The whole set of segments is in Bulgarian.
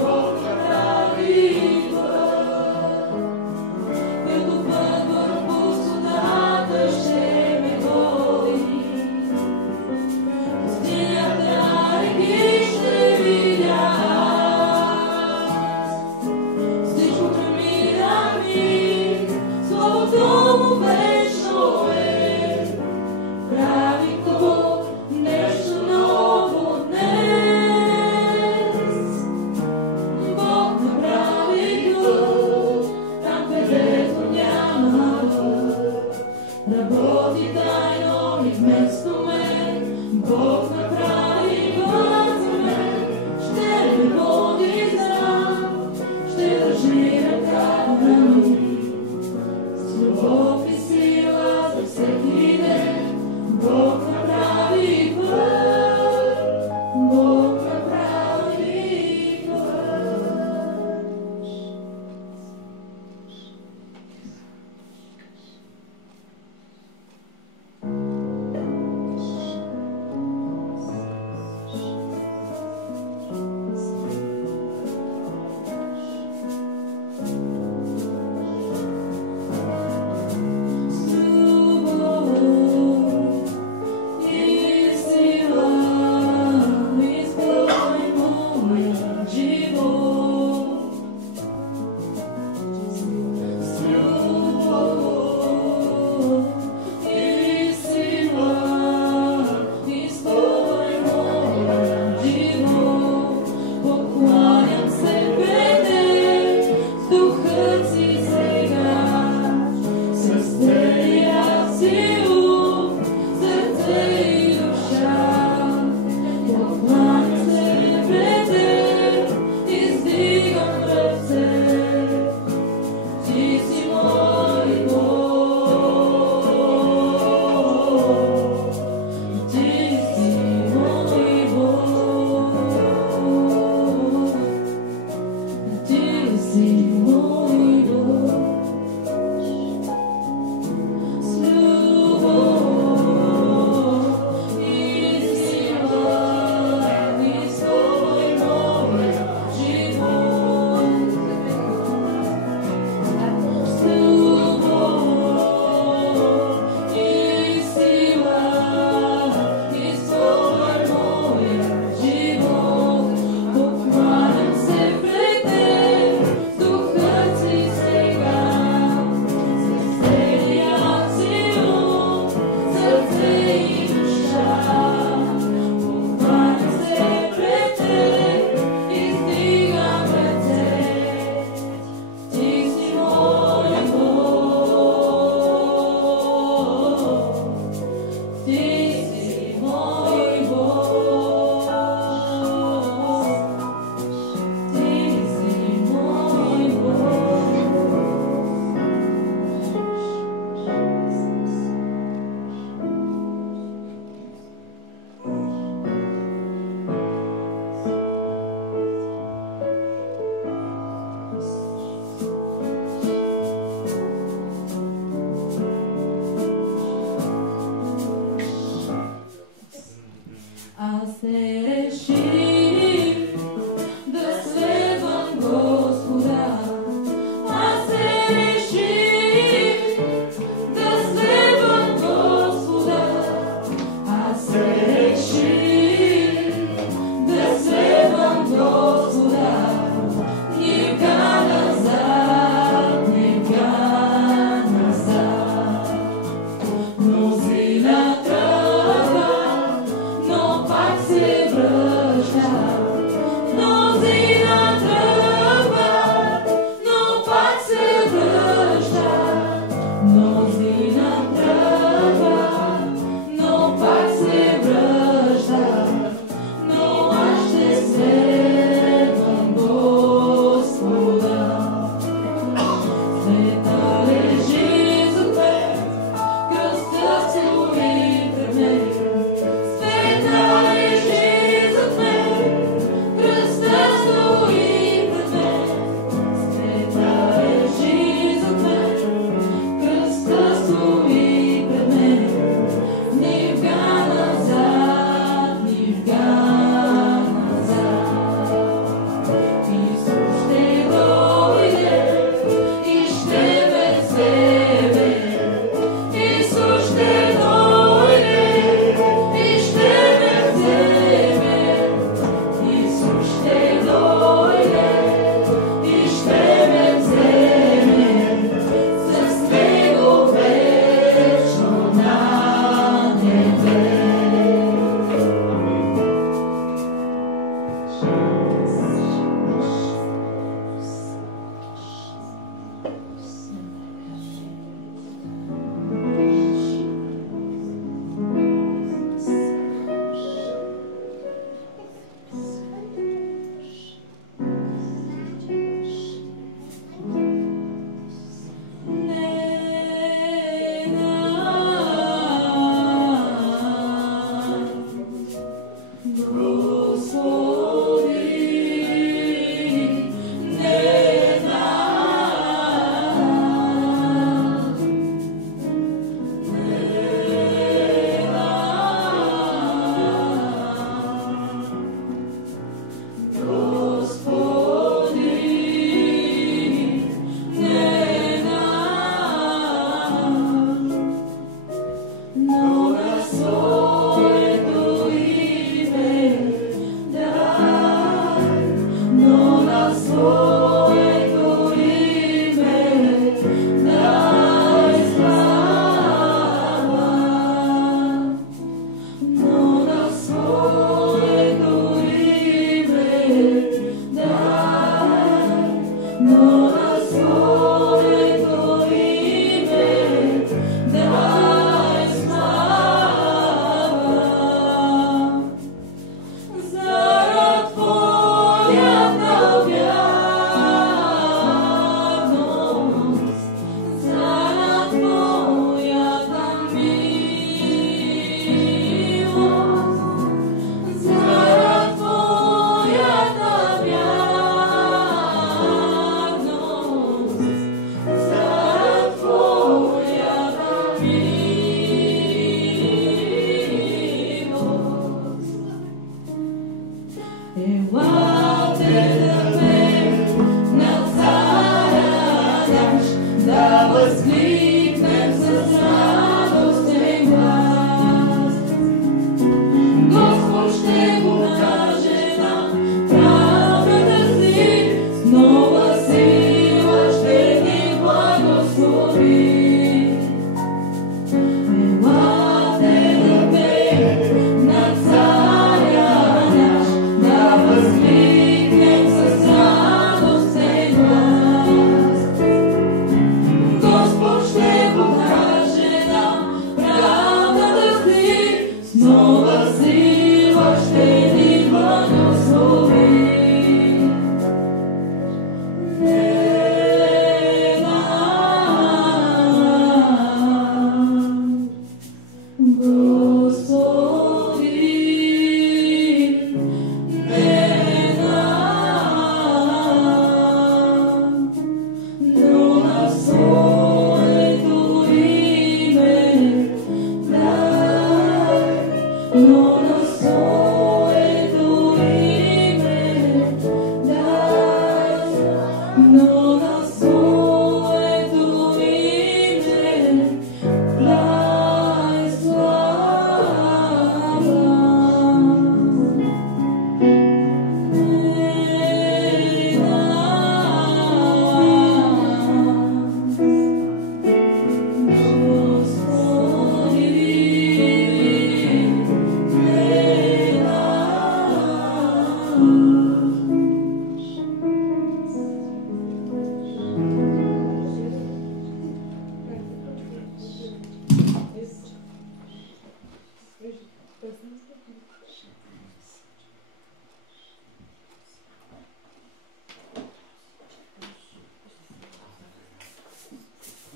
Bóg naprawi.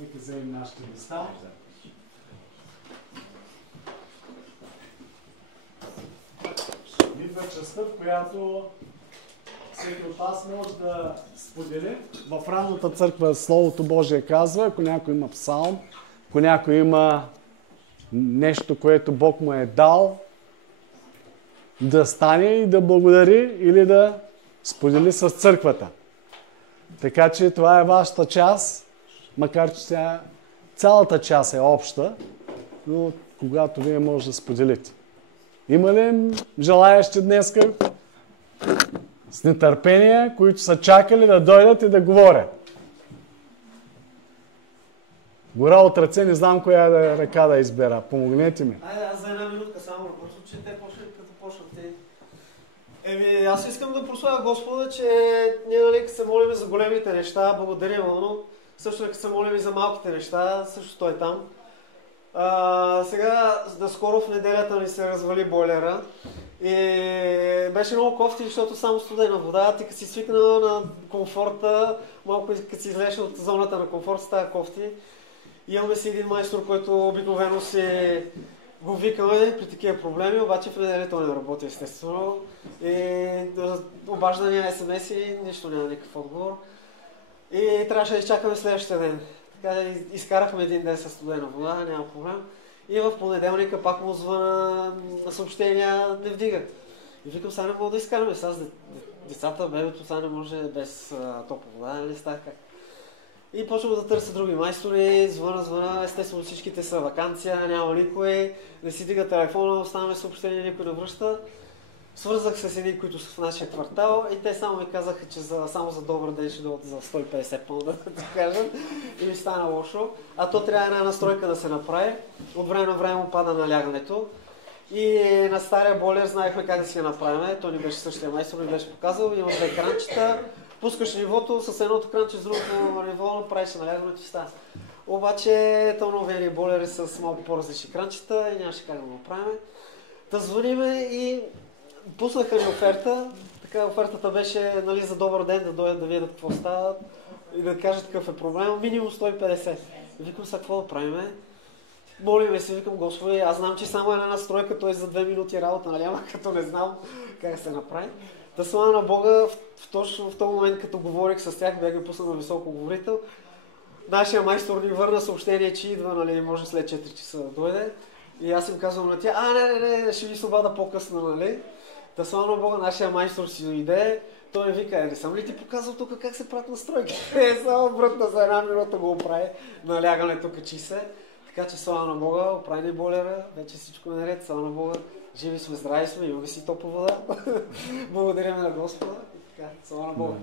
Нека вземем нашите места. Идва частта, в която всеки от вас може да сподели. В ранната църква Словото Божие казва, ако някой има псалм, ако някой има нещо, което Бог му е дал, да стане и да благодари или да сподели с църквата. Така че това е вашата част, макар че цялата част е обща, но когато вие може да споделите. Има ли желаящи днеска с нетърпение, които са чакали да дойдат и да говорят? Гора от ръце, не знам коя ръка да избера. Помогнете ми. Айде, аз за една минутка само бързо, че те като почнат те. Аз искам да прославя Господа, че ние нали се молим за големите неща, благодарим, но също така се молим и за малките неща, също той там. Сега, наскоро в неделята ни се развали бойлера и беше много кофти, защото само студена вода, ти като си свикнала на комфорта, малко като си излезеш от зоната на комфорт, става кофти. И имаме си един майстор, който обикновено си го викаме при такива проблеми, обаче в неделя той не работи естествено. И обаждания, СМС и нищо няма никакъв отговор. И трябваше да изчакаме следващия ден. Така изкарахме един ден със студена вода, няма проблем. И в понеделника пак му звъна на съобщения, не вдига. И викам, сега не мога да изкараме. Сега с децата, бебето, сега не може без топла вода, нали става как. И почвам да търся други майстори, звъна, естествено всичките са ваканция, няма никой, не си дига телефона, оставаме съобщения, никой не връща. Свързах се с едни, които са в нашия квартал и те само ми казаха, че само за добър ден ще дойдат за 150 паунда, да кажат. И ми стана лошо. А то трябва една настройка да се направи. От време на време му пада налягането. И на стария бойлер знаехме как да си я направим. Той ни беше същия майстор, ни беше показал. Има две кранчета. Пускаш нивото с едното кранче, с другото ниво, правиш налягането и става. Обаче новия бойлер е с малко по-различни кранчета и нямаше как да го направим. Да звъниме и пуснаха ни оферта. Така офертата беше, нали, за добър ден да дойдат да видят какво става и да кажат какъв е проблем. Минимум 150. Викам сега какво да правиме. Молиме се, викам Господи, аз знам, че само една настройка, той за 2 минути работа, нали, ама като не знам как се направи. Да слава на Бога, точно в този момент, като говорих с тях, бях ги пуснал на високо говорител. Нашия майстор ни върна съобщение, че идва, нали, може след 4 часа да дойде. И аз им казвам на тя, не, ще ви се обада по-късно, нали. Да слава на Бога, нашия майстор си дойде. Той ми вика, не съм ли ти показал тук как се правят настройки? Само брътна за една минута го оправи, налягането качи се. Така че слава на Бога, оправи бойлера, вече всичко е наред, слава на Бога, живи сме, здрави сме, имаме си топла вода. Благодарим на Господа. Така, слава на Бога.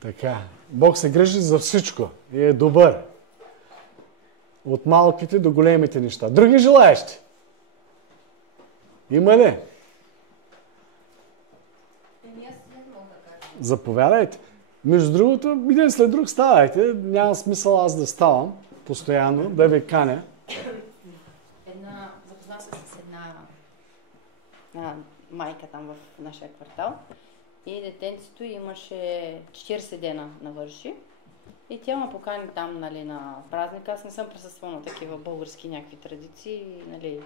Така, Бог се грижи за всичко и е добър. От малките до големите неща. Други желаещи? Има ли? Заповядайте. Между другото, един след друг ставайте. Няма смисъл аз да ставам постоянно, да ви каня. Запознах се с една майка там в нашия квартал и детенцето имаше 40 дена навърши. И тя ме покани там, нали, на празника. Аз не съм присъствала на такива български някакви традиции, нали,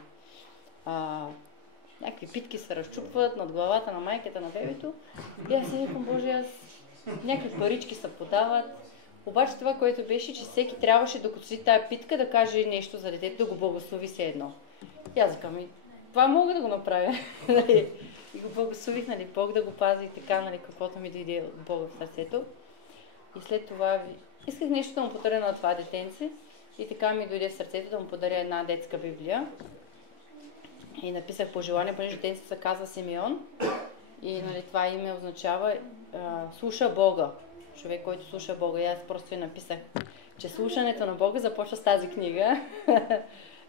някакви питки се разчупват над главата на майката на бебето. И аз си викам, Боже, някакви парички се подават. Обаче това, което беше, че всеки трябваше, докато си тая питка, да каже нещо за детето, да го благослови се едно. И аз викам, това мога да го направя. И го благослових, нали, Бог да го пази и така, нали, каквото ми дойде от Бога в сърцето. И след това исках нещо да му подаря на това детенце и така ми дойде в сърцето да му подаря една детска библия. И написах пожелание, понеже детенцето се казва Симеон и, нали, това име означава слуша Бога. Човек, който слуша Бога. И аз просто я написах, че слушането на Бога започва с тази книга.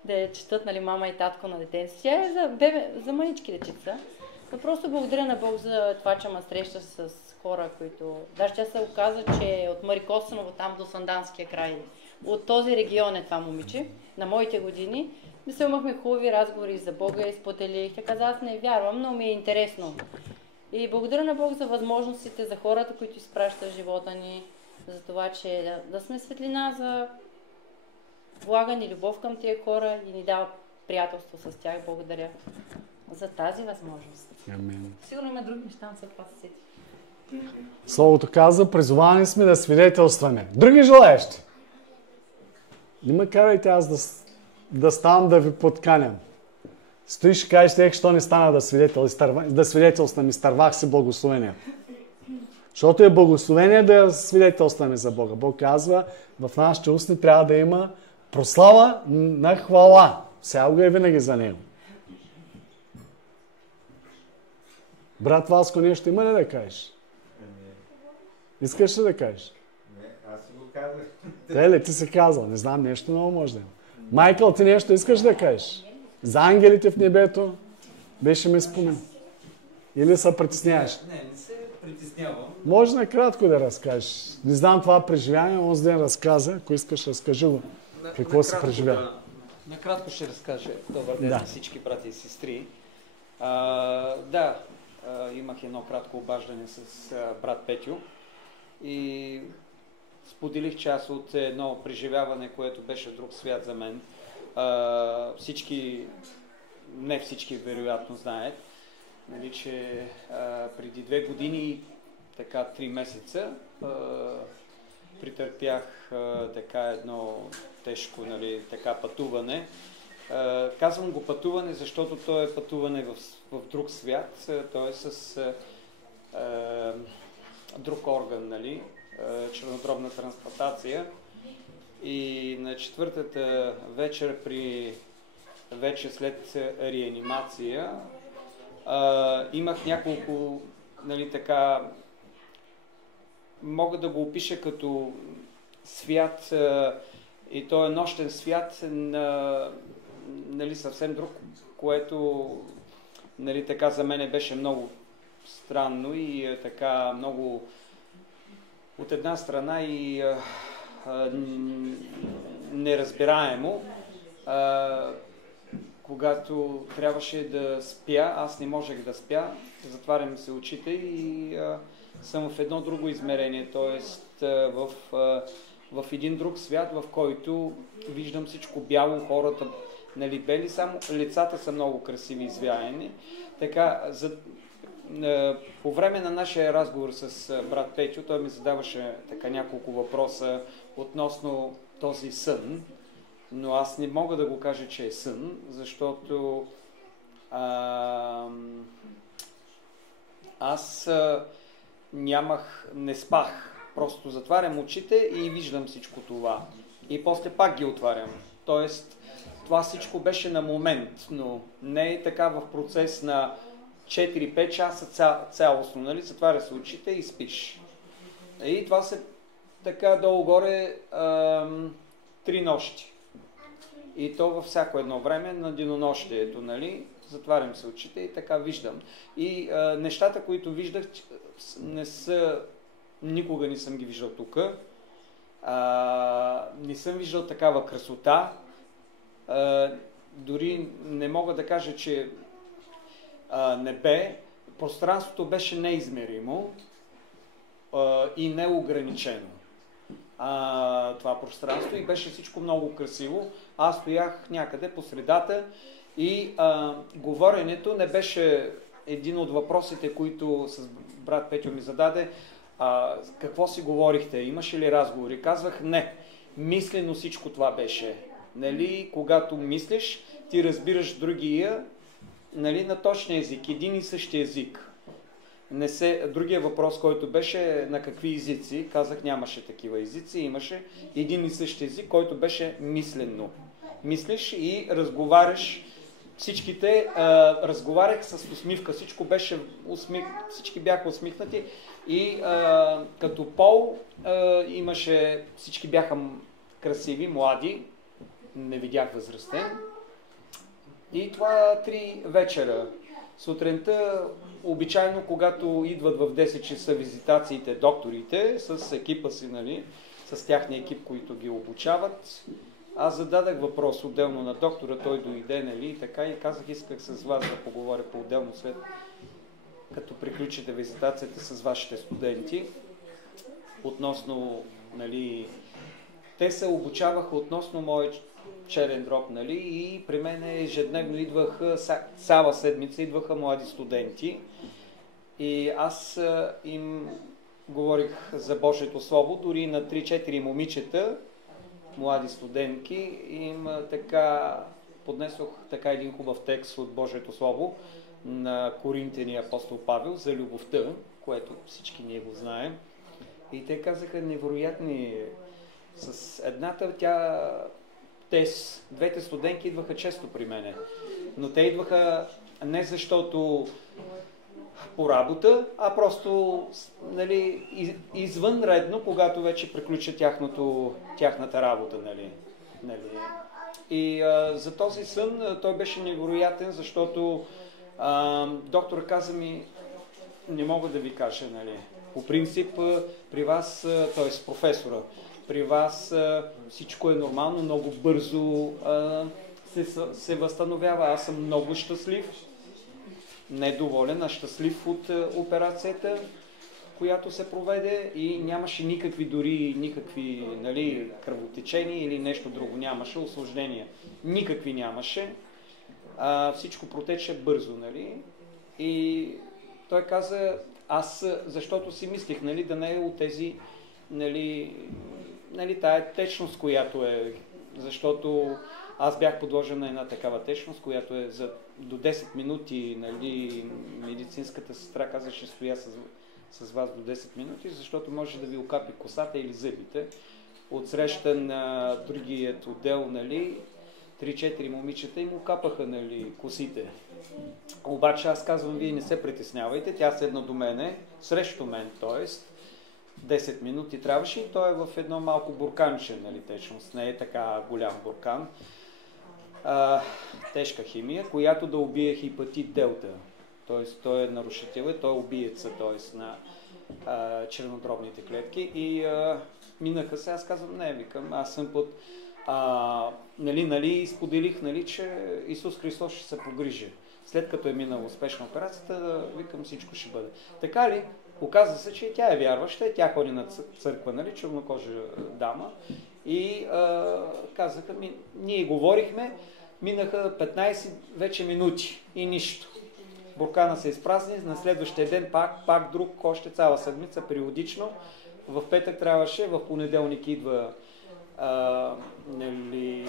Да я четат, нали, мама и татко на детенцето. Тя е за мънички дечица. Но просто благодаря на Бог за това, че ме среща с хора, които... Даже тя се оказа, че е от Марикосаново, там до Санданския край. От този регион е това момиче, на моите години. Да се имахме хубави разговори за Бога и споделих. Тя каза, аз не вярвам, но ми е интересно. И благодаря на Бог за възможностите, за хората, които изпращат в живота ни, за това, че да сме светлина за влагане и любов към тия хора и ни дава приятелство с тях. Благодаря за тази възможност. Амен. Сигурно има други неща, но след това се сети. Словото каза, призовани сме да свидетелстваме. Други желаещи? Не ме карайте аз да ставам да ви подканям. Стоиш и кажеш, що не стана да свидетелствам, изтървах се благословение. Защото е благословение да свидетелстваме за Бога. Бог казва, в нашите устни трябва да има прослава на хвала. Всякога е винаги за него. Брат Васко, нещо има ли да кажеш? Искаш ли да кажеш? Не, аз си го казах. Те ли ти си казал? Не знам, нещо много може да има. Майкъл, ти нещо искаш да кажеш? За ангелите в небето беше ми спомен. Или се притесняваш? Не се притеснявам. Може накратко да разкажеш. Не знам това преживяване, онзи ден разказа. Ако искаш, разкажи го. Какво си преживява? Накратко ще разкажа. Добър ден Да. на всички брати и сестри. Имах едно кратко обаждане с брат Петю и споделих част от едно преживяване, което беше друг свят за мен. Не всички вероятно знаят, нали, че преди 2 години, така 3 месеца, претърпях така едно тежко, нали, така пътуване. Казвам го пътуване, защото то е пътуване в друг свят, т.е. с друг орган, нали, чернодробна трансплантация. И на 4-та вечер при вече след реанимация, имах няколко, нали така, мога да го опиша като свят, и то е нощен свят на, нали, съвсем друг, което, нали, така за мен беше много странно и така много от една страна и неразбираемо. Когато трябваше да спя, аз не можех да спя, затварям се очите и съм в едно друго измерение, т.е. В един друг свят, в който виждам всичко бяло, хората, нали, бели, само лицата са много красиви, изваяни. Така, по време на нашия разговор с брат Петю, той ми задаваше така няколко въпроса относно този сън, но аз не мога да го кажа, че е сън, защото аз не спах. Просто затварям очите и виждам всичко това. И после пак ги отварям. Тоест, това всичко беше на момент, но не е така в процес на 4-5 часа цялостно, нали? Затваря се очите и спиш. И това се така долу-горе 3 нощи. И то във всяко едно време на денонощието, нали? Затварям се очите и така виждам. И нещата, които виждах, никога не съм ги виждал тук. Не съм виждал такава красота. Дори не мога да кажа, че небе, пространството беше неизмеримо и неограничено. Това пространство и беше всичко много красиво. Аз стоях някъде по средата и говоренето не беше един от въпросите, които с брат Петю ми зададе. Какво си говорихте? Имаше ли разговори? Казвах не. Мислено всичко това беше. Нали, когато мислиш, ти разбираш другия, нали, на точния език, един и същи език. Другия въпрос, който беше на какви езици, казах нямаше такива езици, имаше един и същи език, който беше мислено. Мислиш и разговаряш, всичките разговарях с усмивка, всички бяха усмихнати и като пол имаше, всички бяха красиви, млади, не видях възрастен. И това 3 вечера. Сутринта, обичайно, когато идват в 10 часа визитациите докторите с екипа си, нали, с тяхния екип, които ги обучават, аз зададах въпрос отделно на доктора, той дойде, нали, и така, и казах, исках с вас да поговоря по-отделно след като приключите визитацията с вашите студенти, относно, нали, те се обучаваха относно моят черен дроб, нали, и при мен ежедневно идваха, цяла седмица идваха млади студенти и аз им говорих за Божието Слово, дори на 3-4 момичета, млади студентки, им така поднесох така един хубав текст от Божието Слово на Коринтяни апостол Павел за любовта, което всички ние го знаем. И те казаха невероятни. С едната двете студентки идваха често при мене, но те идваха не защото по работа, а просто, нали, извънредно, когато вече приключи тяхната работа. Нали. И за този сън той беше невероятен, защото доктор каза ми, не мога да ви кажа, нали. По принцип при вас, т.е. професора, при вас всичко е нормално, много бързо се възстановява. Аз съм много щастлив, недоволен, а щастлив от операцията, която се проведе и нямаше никакви, нали, кръвотечения или нещо друго. Нямаше усложнения. Никакви нямаше. Всичко протече бързо, нали. И той каза, аз, защото си мислих, нали, да не е от тези, нали, тая течност, която е, защото аз бях подложен на една такава течност, която е до 10 минути, нали, медицинската сестра каза, ще стоя с вас до 10 минути, защото може да ви окапи косата или зъбите. Отсреща на другият отдел, нали, 3-4 момичета и му капаха, нали, косите. Обаче аз казвам, вие не се притеснявайте, тя седна до мене, срещу мен, т.е. 10 минути трябваше и той е в едно малко бурканче, нали, течност, не е така голям буркан. Тежка химия, която да убие хепатит делта. Т.е. той е нарушител, той е убиеца, т.е. на чернодробните клетки. И минаха се, аз казвам, не, викам, аз съм под... нали, споделих, нали, че Исус Христос ще се погрижи. След като е минала успешна операцията, викам, всичко ще бъде. Така ли? Оказва се, че тя е вярваща, тя ходи на църква, нали, чернокожа дама. И казаха, ние говорихме, минаха 15 вече минути и нищо. Буркана се изпразни, на следващия ден пак друг, още цяла седмица, периодично. В петък трябваше, в понеделник идва нали,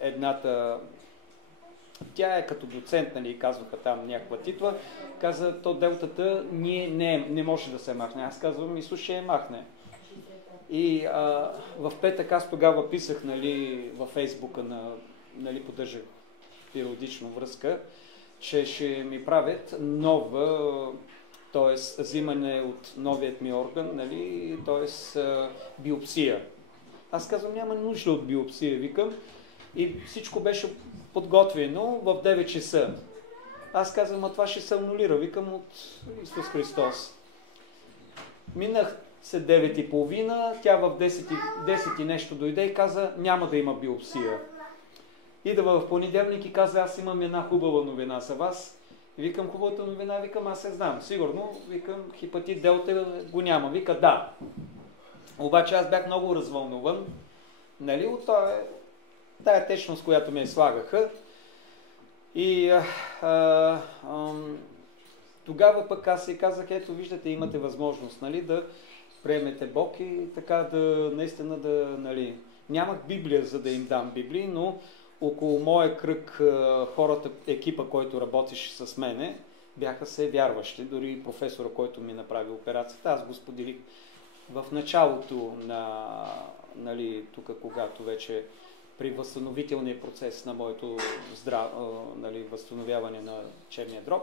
едната, тя е като доцент, нали, казваха там някаква титла, каза, то делтата не може да се махне. Аз казвам, Исус ще я махне. И в петък аз тогава писах, нали, във Фейсбука, нали, поддържах периодично връзка, че ще ми правят нова, т.е. взимане от новият ми орган, нали, т.е. биопсия. Аз казвам, няма нужда от биопсия, викам. И всичко беше подготвено в 9 часа. Аз казвам, това ще се анулира, викам, от Исус Христос. Минах се 9:30, тя в 10 и нещо дойде и каза, няма да има биопсия. Идва в понеделник и каза, аз имам една хубава новина за вас. Викам, хубавата новина, викам, аз се знам. Сигурно, викам, хепатит делта го няма. Вика, да. Обаче аз бях много развълнуван, нали, от тая течност, която ме слагаха. И тогава пък аз си казах, ето виждате, имате възможност, нали, да приемете Бог и така да, наистина да, нали, нямах Библия, за да им дам Библии, но около моя кръг хората, екипа, който работеше с мене, бяха се вярващи, дори професора, който ми направи операцията, аз го споделих в началото на, нали, тук, когато вече при възстановителния процес на моето нали, възстановяване на черния дроб.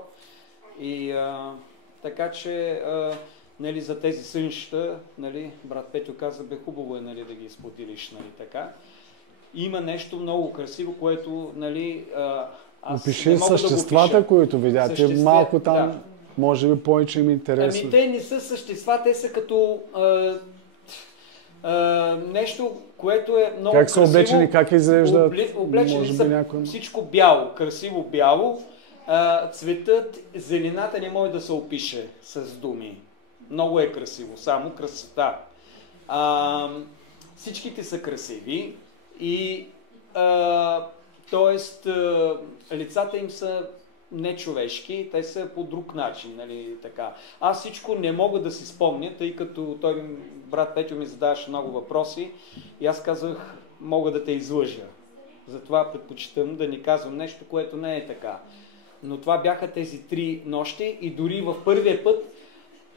И така че нали, за тези сънища, нали, брат Петю каза, бе хубаво е, нали, да ги споделиш, нали, така. Има нещо много красиво, което, нали, аз опиши не мога съществата, да го които видяте, малко там, да. Може би повече им интересно. Ами те не са същества, те са като нещо, което е много как са красиво. облечени, как изглеждат? Облечени са някой... всичко бяло, красиво бяло. Цветът, зелената не може да се опише с думи. Много е красиво, само красота. Всичките са красиви и т.е. лицата им са нечовешки, те са по друг начин, нали, така. Аз всичко не мога да си спомня, тъй като брат Петю ми задаваше много въпроси и аз казах, мога да те излъжа. Затова предпочитам да ни казвам нещо, което не е така. Но това бяха тези 3 нощи и дори в първия път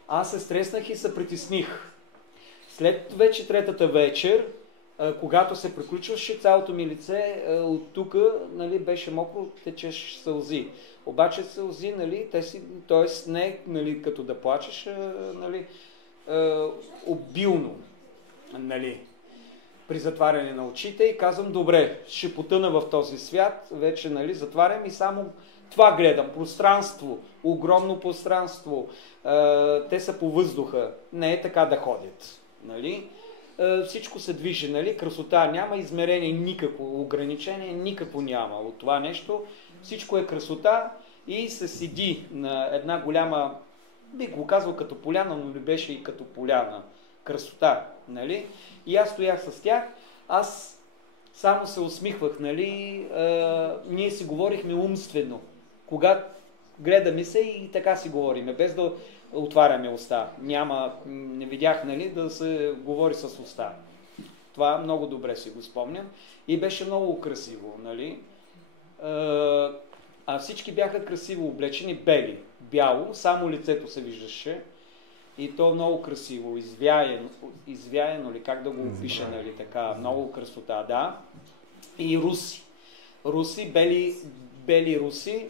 аз се стреснах и се притесних. След вече 3-та вечер, когато се приключваше, цялото ми лице от тук, нали, беше мокро, течеш сълзи. Обаче сълзи, нали, т.е. не, нали, като да плачеш, нали, обилно, нали, при затваряне на очите и казвам, добре, ще потъна в този свят, вече, нали, затварям и само това гледам, пространство, огромно пространство, те са по въздуха, не е така да ходят, нали. Всичко се движи, нали, красота няма, измерение никакво, ограничение никакво няма от това нещо, всичко е красота и се седи на една голяма, бих го казвал като поляна, но не беше и като поляна, красота, нали, и аз стоях с тях, аз само се усмихвах, нали, ние си говорихме умствено, когато гледаме се и така си говориме, без да отваряме уста. Не видях, нали, да се говори с уста. Това много добре си го спомням. И беше много красиво, нали. А всички бяха красиво облечени, бели, бяло, само лицето се виждаше. И то много красиво, извяено ли, как да го опиша, нали, така, много красота, да. И руси. руси, бели руси.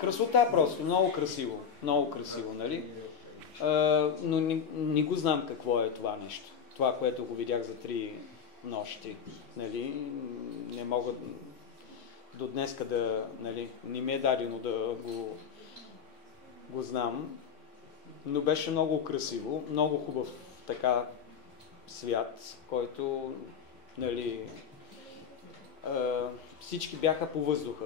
Красота просто, много красиво, нали? Но не го знам какво е това нещо. Това, което го видях за 3 нощи, нали? Не мога до днеска да, нали, не ми е дадено да го знам, но беше много красиво, много хубав така свят, който, нали, всички бяха по въздуха,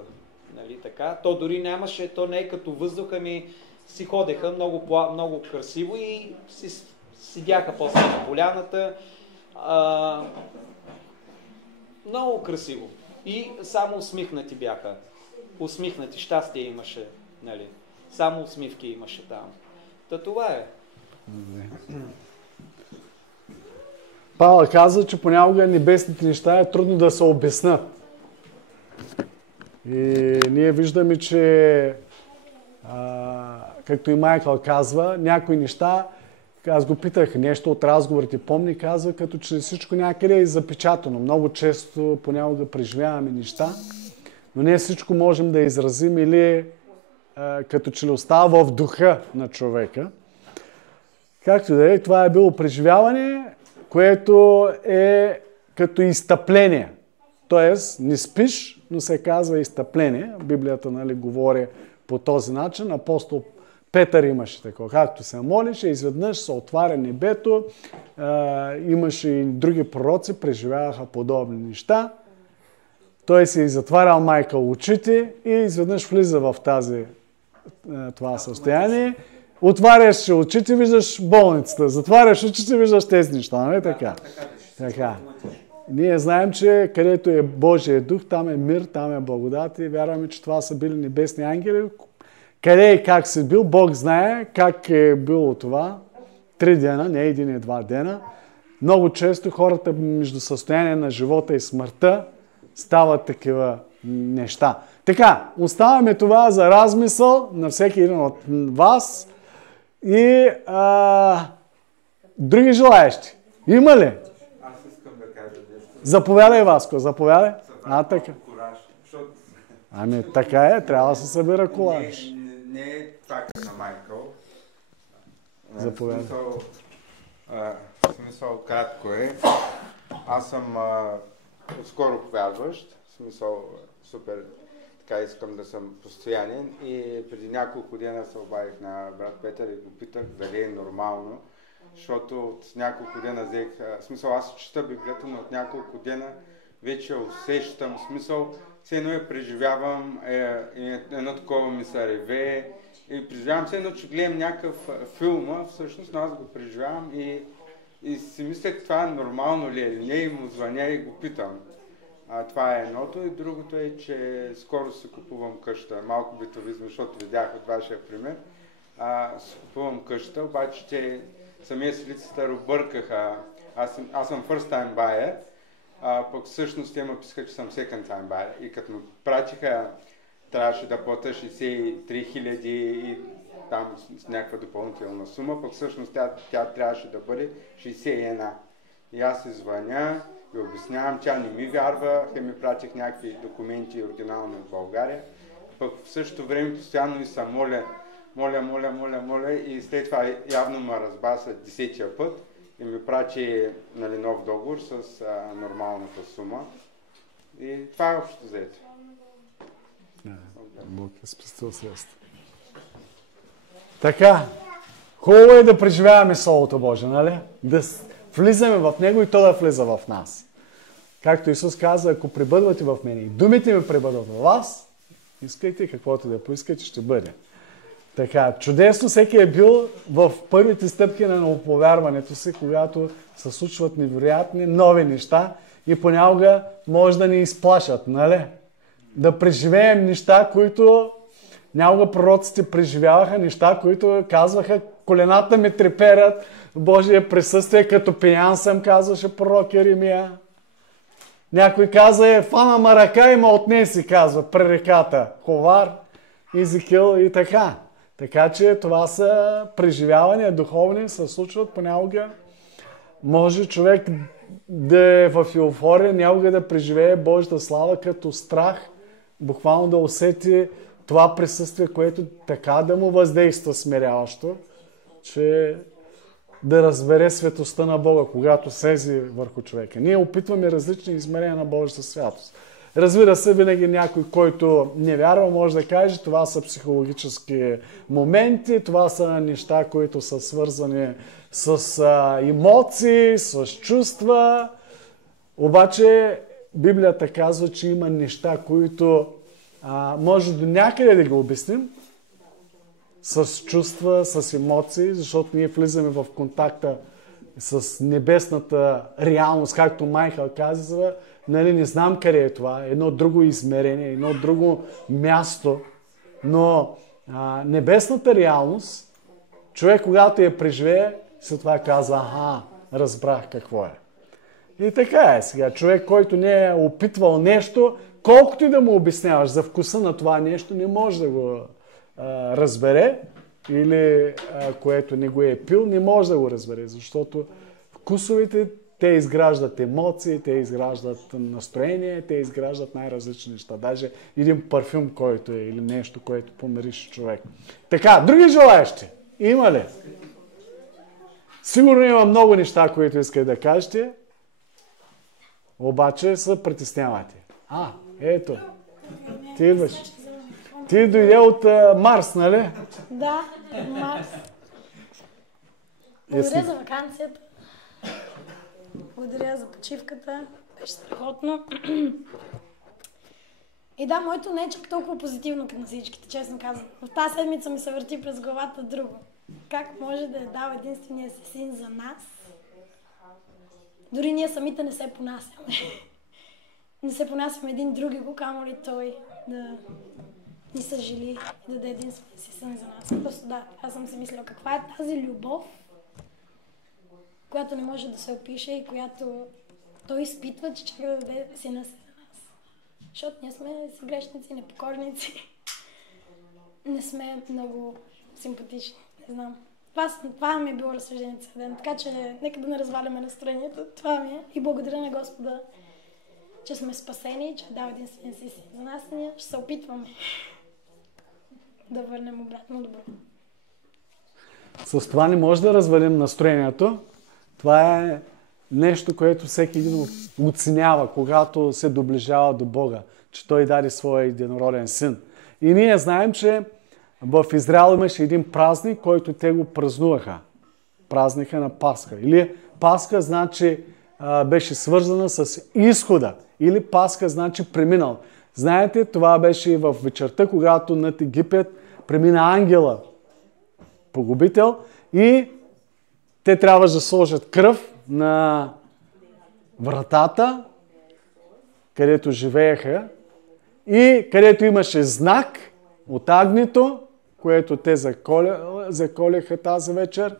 нали, така. То дори нямаше, то не е като въздуха, ми си ходеха много красиво и си седяха после на поляната. Много красиво. И само усмихнати бяха. Усмихнати, щастие имаше, нали. Само усмивки имаше там. Та това е. Павел каза, че понякога небесните неща е трудно да се обяснат. И ние виждаме, че както и Майкъл казва, някои неща, аз го питах нещо от разговорите, помни, казва, като че всичко някъде е запечатано. Много често понякога преживяваме неща, но не всичко можем да изразим или като че ли остава в духа на човека. Както да е, това е било преживяване, което е като изтъпление. Тоест, не спиш, но се казва изтъпление. Библията, нали, говори по този начин. Апостол Петър имаше такова. Както се молише, изведнъж се отваря небето. Имаше и други пророци, преживяваха подобни неща. Той се затварял Майкъл очите и изведнъж влиза в това състояние. Отваряш очите, виждаш болницата. Затваряш очите, виждаш тези неща. Нали така? Така. Ние знаем, че където е Божия дух, там е мир, там е благодат и вярваме, че това са били небесни ангели. Къде и как си бил, Бог знае как е било това. 3 дена, не 1 и 2 дена. Много често хората между състояние на живота и смъртта стават такива неща. Така, оставяме това за размисъл на всеки един от вас и други желаещи. Има ли? Аз искам да кажа нещо. Заповядай, Васко, заповядай. Така. Кураж, защото... Ами така е, трябва да се събира колаж. Не е това на Майкъл. Заповядай. Смисъл кратко е. Аз съм отскоро вярващ. Смисъл супер. Така искам да съм постоянен. И преди няколко дена се обадих на брат Петър и го питах дали е нормално. Защото от няколко дена взех... Смисъл аз чета Библията, но от няколко дена вече усещам. Смисъл все едно преживявам едно такова ми се реве. И преживявам все едно, че гледам някакъв филма, всъщност, но аз го преживявам и си мислех това нормално ли е или не и му звъня и го питам. Това е едното и другото е, че скоро си купувам къща. Малко битовизъм, защото видях от вашия пример. Си купувам къща, обаче те самия солицитър объркаха. Аз съм first time buyer, пък всъщност те ме писаха, че съм second time buyer. И като ме пратиха, трябваше да платя 63 000 и там с някаква допълнителна сума, пък всъщност тя трябваше да бъде 61. И аз се звъня и обяснявам, тя не ми вярва, ми пратих някакви документи оригинални от България, пък в същото време постоянно и се моля и след това явно ме разбаса 10-тия път и ми прати, нали, нов договор с нормалната сума. И това е общо взето. Бог е спестил средства. Така, хубаво е да преживяваме Словото Божие, нали? Да влизаме в Него и то да влиза в нас. Както Исус каза, ако пребъдвате в мене и думите ми пребъдват в вас, искайте каквото да поискате, ще бъде. Така, чудесно всеки е бил в първите стъпки на новоповярването си, когато се случват невероятни нови неща и понякога може да ни изплашат, нали? Да преживеем неща, които някога пророците преживяваха, неща, които казваха, колената ми треперят, Божие присъствие, като пиян съм, казваше пророк Еремия. Някой каза, фана ма ръка и ма отнеси, казва, при реката. Ховар, Езекил и така. Така че това са преживявания духовни, се случват понякога. Може човек да е в еуфория, някога да преживее Божията слава като страх, буквално да усети това присъствие, което така да му въздейства смиряващо, че да разбере светостта на Бога, когато слезе върху човека. Ние опитваме различни измерения на Божията святост. Разбира се, винаги някой, който не вярва, може да каже, това са психологически моменти, това са неща, които са свързани с емоции, с чувства. Обаче Библията казва, че има неща, които може до някъде да ги обясним с чувства, с емоции, защото ние влизаме в контакта с небесната реалност, както Майкъл казва, нали, не знам къде е това, едно друго измерение, едно друго място, но небесната реалност, човек когато я преживее, след това казва, разбрах какво е. И така е сега. Човек, който не е опитвал нещо, колкото и да му обясняваш за вкуса на това нещо, не може да го разбере, или което не го е пил, не може да го разбере, защото вкусовете, те изграждат емоции, те изграждат настроение, те изграждат най-различни неща. Даже един парфюм, който е, или нещо, което помириш човек. Така, други желаящи? Има ли? Сигурно има много неща, които искате да кажете, обаче се притеснявате. Ето. Ти идваш. Ти дойде от Марс, нали? Да, Марс. Благодаря за ваканцията. Благодаря за почивката. Беше страхотно. И да, моето не е чак толкова позитивно като на всичките, честно казвам. В тази седмица ми се върти през главата друго. Как може да е дал единствения си син за нас? Дори ние самите не се понасяме. Не се понасяме един други го, камо ли той да ни съжали и да даде единствения си син за нас. Просто да, аз съм си мислила каква е тази любов, която не може да се опише и която той изпитва, че чака да даде сина си за нас. Защото ние сме си грешници, непокорници. Не сме много симпатични, не знам. Това ми е било разсъждението цял ден, така че нека да не разваляме настроението. Това ми е. И благодаря на Господа, че сме спасени, че дал единствения си син за нас и ние ще се опитваме да върнем обратно добро. С това не може да развалим настроението. Това е нещо, което всеки един оценява, когато се доближава до Бога, че Той даде своя единороден син. И ние знаем, че в Израел имаше един празник, който те го празнуваха. Празника на Пасха. Или Пасха значи беше свързана с изхода. Или Пасха значи преминал. Знаете, това беше в вечерта, когато над Египет премина ангела, погубител, и те трябваше да сложат кръв на вратата, където живееха, и където имаше знак от агнето, което те заколяха тази вечер,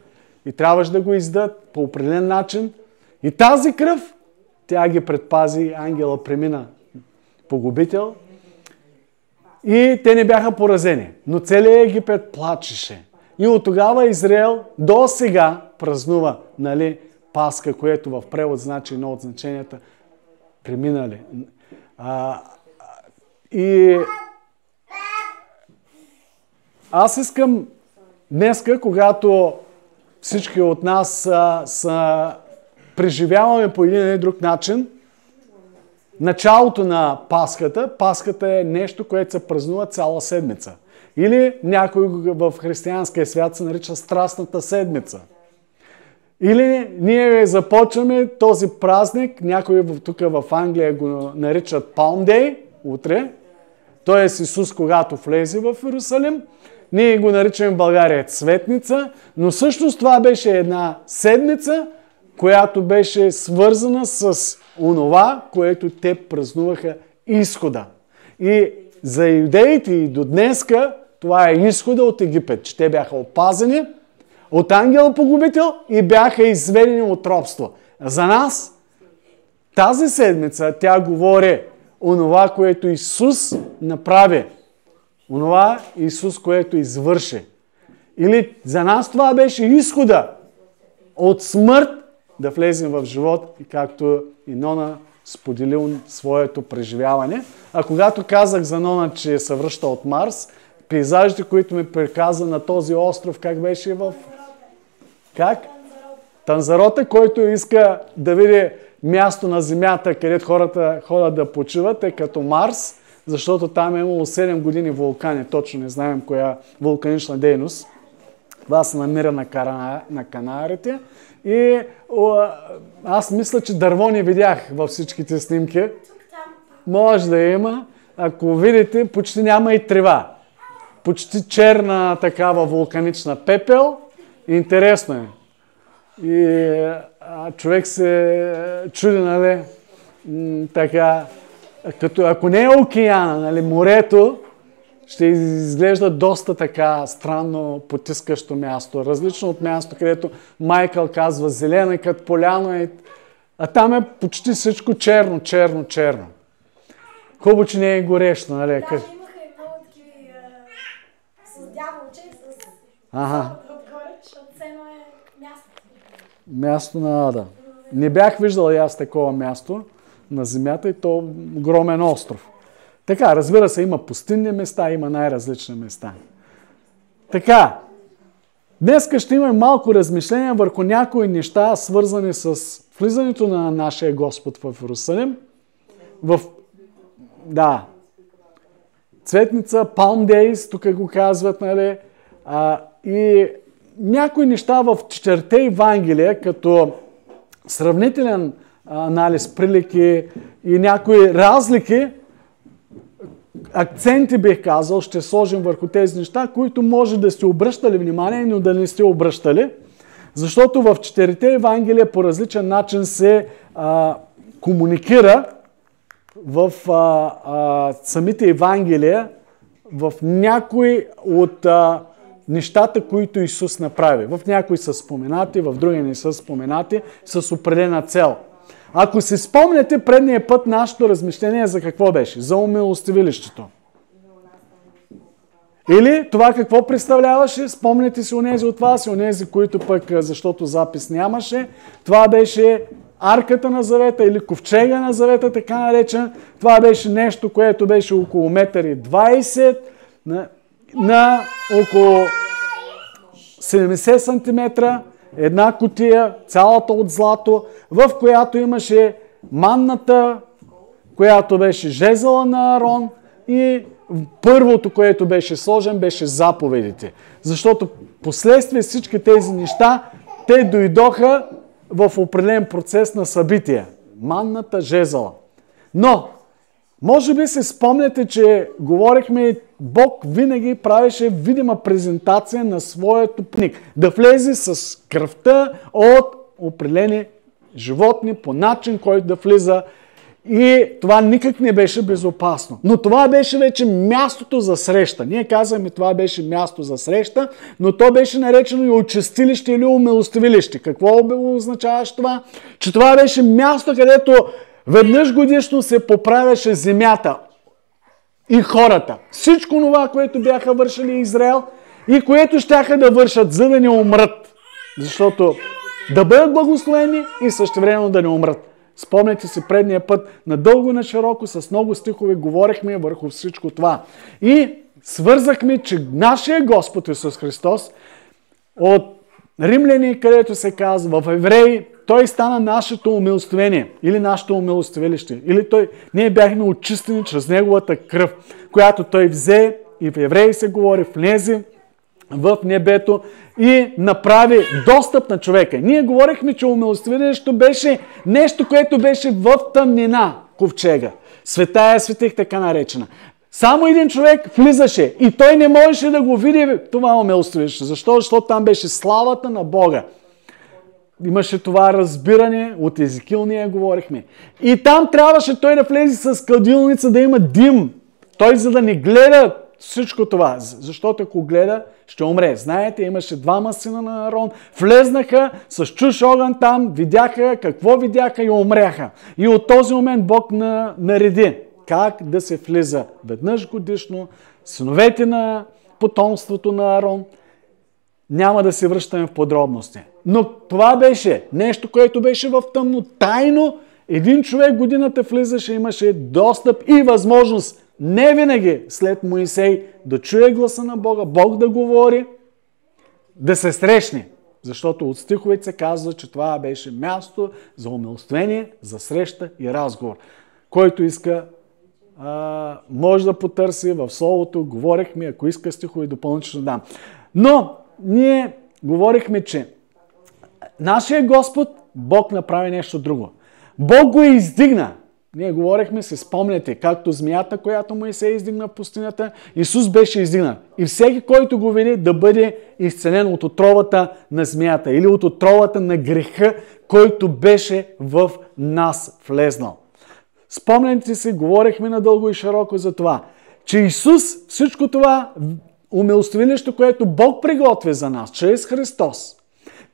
и трябваше да го издадат по определен начин. И тази кръв, тя ги предпази, ангела премина погубител, и те не бяха поразени. Но целият Египет плачеше. И от тогава Израел до сега празнува, нали, Пасха, което в превод значи едно от значенията преминали. И аз искам днеска, когато всички от нас преживяваме по един или друг начин началото на Пасхата. Пасхата е нещо, което се празнува цяла седмица. Или някой в християнския свят се нарича Страстната седмица. Или ние започваме този празник, някои тук в Англия го наричат Palm Day, утре, т.е. Исус, когато влезе в Иерусалим. Ние го наричаме в България Цветница, но всъщност това беше една седмица, която беше свързана с онова, което те празнуваха изхода. И за юдеите и до днеска това е изхода от Египет, че те бяха опазени от ангел-погубител и бяха изведени от робство. За нас тази седмица тя говори онова, което Исус направи. Онова Исус, което извърши. Или за нас това беше изхода от смърт да влезем в живот, и както и Нона споделил своето преживяване. А когато казах за Нона, че се връща от Марс, пейзажите, които ми приказа на този остров, как беше в... Как? Танзарота, който иска да види място на Земята, където хората ходят да почиват, е като Марс, защото там е имало 7 години вулкани, точно не знаем коя вулканична дейност. Това се намира на Канарите. И аз мисля, че дърво не видях във всичките снимки. Може да има. Ако видите, почти няма и трева. Почти черна такава вулканична пепел. Интересно е. И човек се чуди, нали, така, като ако не е океана, нали, морето, ще изглежда доста така странно потискащо място. Различно от място, където Майкъл казва зелена като поляна, а там е почти всичко черно, черно, черно. Хубаво, че не е горещо, нали? Даже имаха и много такива с дяволче, с отгоре, защото все едно е място. Място на Ада. Не бях виждал и аз такова място на Земята, и то огромен остров. Така, разбира се, има пустинни места, има най-различни места. Така, днеска ще имаме малко размишления върху някои неща, свързани с влизането на нашия Господ в Иерусалим. Цветница, Palm Days, тук го казват, нали? И някои неща в 4 Евангелия, като сравнителен анализ, прилики и някои разлики, акценти бих казал, ще сложим върху тези неща, които може да сте обръщали внимание, но да не сте обръщали. Защото в 4 Евангелия по различен начин се комуникира в самите Евангелия в някои от нещата, които Исус направи. В някои са споменати, в други не са споменати, с определена цел. Ако си спомняте, предния път нашето размишление за какво беше? За умилостивилището. Или това какво представляваше? Спомняте си онези от вас и онези, които пък, защото запис нямаше. Това беше Арката на Завета или Ковчега на Завета, така наречен. Това беше нещо, което беше около 1,20 м на около 70 см. Една кутия, цялата от злато, в която имаше манната, която беше жезъла на Арон, и първото, което беше сложен, беше заповедите. Защото последствие всички тези неща, те дойдоха в определен процес на събития. Манната, жезъла. Но, може би се спомняте, че говорихме, Бог винаги правеше видима презентация на своето пник. Да влезе с кръвта от определени животни по начин, който да влиза. И това никак не беше безопасно. Но това беше вече мястото за среща. Ние казваме, това беше място за среща, но то беше наречено и очистилище или умилостивилище. Какво означаваше това? Че това беше място, където веднъж годишно се поправяше земята и хората. Всичко това, което бяха вършили Израел и което щяха да вършат, за да не умрат. Защото да бъдат благословени и същевременно да не умрат. Спомняте си предния път, надълго и на широко, с много стихове говорихме върху всичко това. И свързахме, че нашия Господ Исус Христос от Римляни, където се казва, в Евреи, Той стана нашето умилостивение или нашето умилостивилище. Или ние бяхме очистени чрез Неговата кръв, която Той взе, и в Евреи се говори, влезе в небето и направи достъп на човека. Ние говорихме, че умилостивилището беше нещо, което беше в тъмнина, ковчега. Светая светих, така наречена. Само един човек влизаше и той не можеше да го види това умилостивилище. Защо? Защото там беше славата на Бога. Имаше това разбиране, от Езекил ние говорихме. И там трябваше той да влезе с кадилница, да има дим. Той за да не гледа всичко това, защото ако гледа, ще умре. Знаете, имаше 2 сина на Арон, влезнаха с чуж огън там, видяха какво видяха и умряха. И от този момент Бог нареди как да се влиза веднъж годишно, синовете на потомството на Арон, Няма да се връщаме в подробности. Но това беше нещо, което беше в тъмно, тайно. Един човек годината влизаше, имаше достъп и възможност не винаги след Моисей да чуе гласа на Бога, Бог да говори, да се срещне. Защото от стиховете се казва, че това беше място за умилствение, за среща и разговор. Който иска, може да потърси в Словото. Говорихме, ако иска стихове, допълнително дам. Но ние говорихме, че нашия Господ, Бог направи нещо друго. Бог го издигна. Ние говорихме, се спомняте, както змията, която Моисей издигна в пустинята, Исус беше издигнат. И всеки, който го види, да бъде изцелен от отровата на змията или от отровата на греха, който беше в нас влезнал. Спомняте си, говорихме надълго и широко за това, че Исус, всичко това умилостивилище, което Бог приготви за нас, чрез Христос,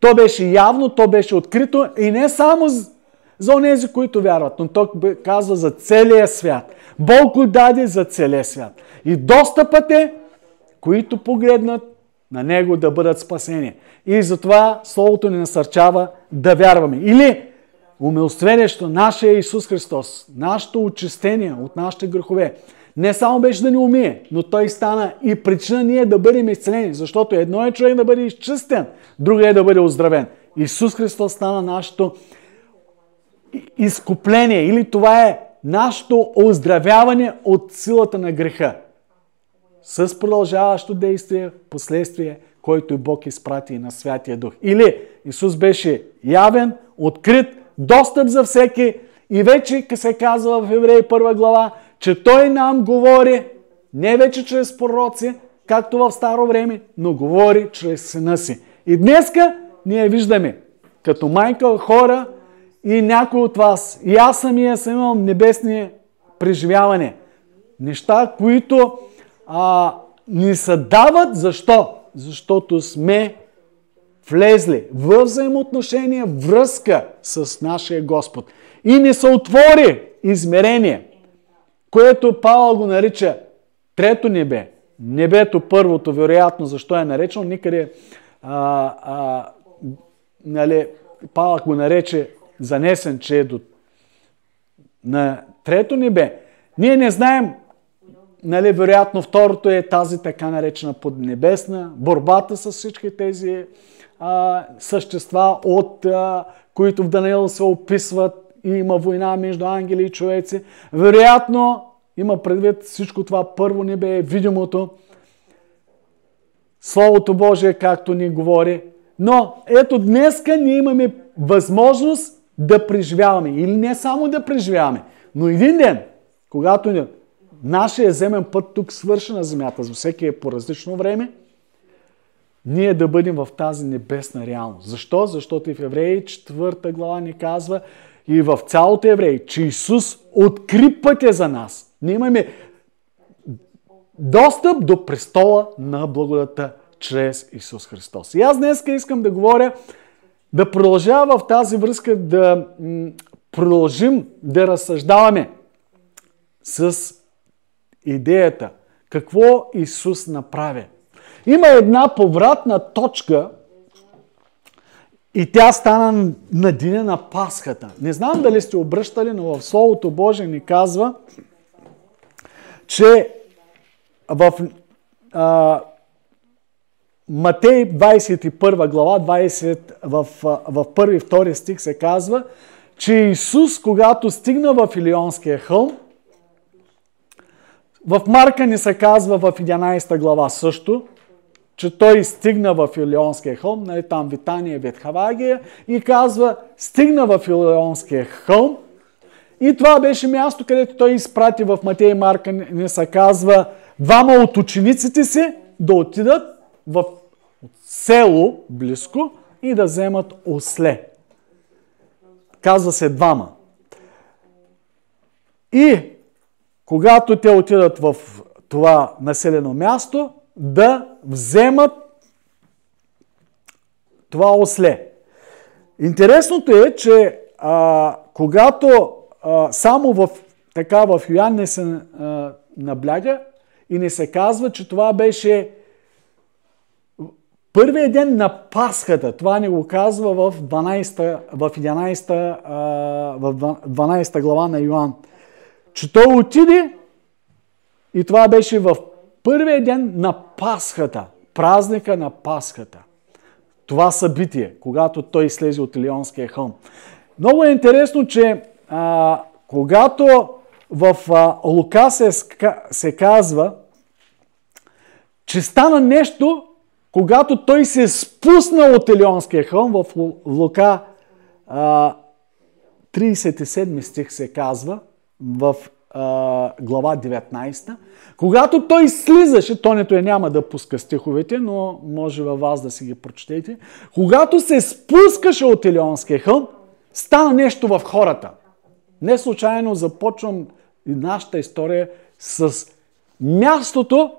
то беше явно, то беше открито и не само за онези, които вярват, но той казва за целия свят. Бог го даде за целия свят. И достъпът е, които погледнат на Него да бъдат спасени. И затова Словото ни насърчава да вярваме. Или умилостивението нашия Исус Христос, нашето очистение от нашите грехове, не само беше да ни умие, но Той стана и причина ние да бъдем изцелени. Защото едно е човек да бъде изчистен, друго е да бъде оздравен. Исус Христос стана нашето изкупление, или това е нашето оздравяване от силата на греха. С продължаващо действие, последствие, който Бог изпрати на Святия Дух. Или Исус беше явен, открит, достъп за всеки и вече се казва в Евреи 1 глава, че Той нам говори не вече чрез пророци, както в старо време, но говори чрез Сина си. И днеска ние виждаме като майка хора и някой от вас, и аз самия съм имал небесни преживявания. Неща, които ни се дават. Защо? Защото сме влезли в взаимоотношение, връзка с нашия Господ. И ни се отвори измерение, което Павел го нарича трето небе. Небето първото, вероятно, защо е наречено, никъде Павел го нарече занесен, че е на трето небе. Ние не знаем, вероятно второто е тази така наречена поднебесна, борбата с всички тези същества, от които в Даниил се описват и има война между ангели и човеци. Вероятно има предвид всичко това първо небе, видимото, Словото Божие, както ни говори. Но ето днеска ние имаме възможност да преживяваме. Или не само да преживяваме, но един ден, когато нашия земен път тук свърши на земята, за всеки е по различно време, ние да бъдем в тази небесна реалност. Защо? Защото и в Евреи 4 глава ни казва, и в цялото Евреи, че Исус откри пътя за нас. Ние имаме достъп до престола на благодата чрез Исус Христос. И аз днес искам да говоря, да продължава в тази връзка, да продължим да разсъждаваме с идеята какво Исус направи. Има една повратна точка и тя стана на деня на Пасхата. Не знам дали сте обръщали, но в Словото Божие ни казва, че в Матей 21 глава, в първи и втори стих се казва, че Исус, когато стигна в Илионския хълм, в Марка ни се казва в 11 глава също, че той стигна в Илионския хълм, там Витания, Ветхавагия, и казва, стигна в Илионския хълм, и това беше място, където той изпрати в Матей и Марка ни се казва, двама от учениците си да отидат в село близко и да вземат осле. Казва се двама. И когато те отидат в това населено място, да вземат това осле. Интересното е, че когато само в Йоан не се набляга и не се казва, че това беше първият ден на Пасхата, това ни го казва в 12 глава на Йоан, че той отиде и това беше в първият ден на Пасхата, празника на Пасхата. Това събитие, когато той слезе от Илионския хълм. Много е интересно, че когато в Лука се казва, че стана нещо, когато той се спусна от Илионския хълм, в Лука 37 стих се казва, в глава 19. Когато той слизаше, Тонето няма да пуска стиховете, но може във вас да си ги прочетете. Когато се спускаше от Илионския хълм, стана нещо в хората. Не случайно започвам и нашата история с мястото,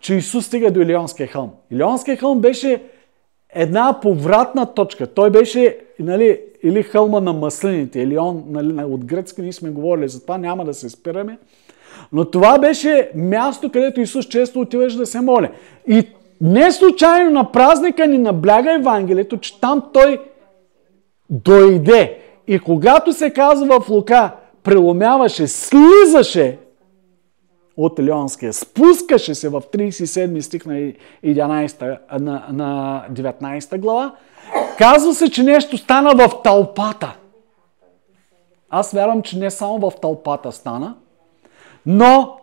че Исус стига до Илионския хълм. Илионския хълм беше една повратна точка. Той беше, или хълма на маслините. Илион, от гръцки ние сме говорили, за това няма да се спираме. Но това беше място, където Исус често отиваше да се моли. И не случайно на празника ни набляга Евангелието, че там той дойде. И когато се казва в Лука, преломяваше, слизаше от Илионския, спускаше се в 37 стих на 19 глава, казва се, че нещо стана в тълпата. Аз вярвам, че не само в тълпата стана, но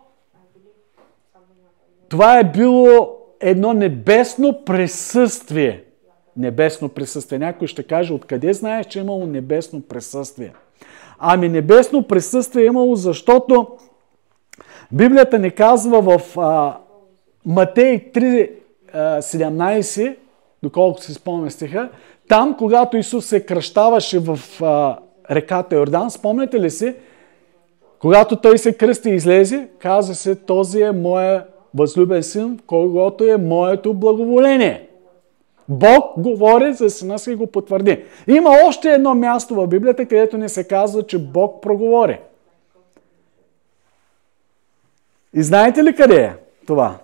това е било едно небесно присъствие. Небесно присъствие. Някой ще каже, откъде знаеш, че е имало небесно присъствие? Ами небесно присъствие е имало, защото Библията ни казва в Матей 3:17, доколко си спомня стиха, там, когато Исус се кръщаваше в реката Йордан, спомняте ли си, когато той се кръсти и излезе, каза се, този е моя възлюбен син, когото е моето благоволение. Бог говори за сина си и го потвърди. Има още едно място в Библията, където ни се казва, че Бог проговори. И знаете ли къде е това?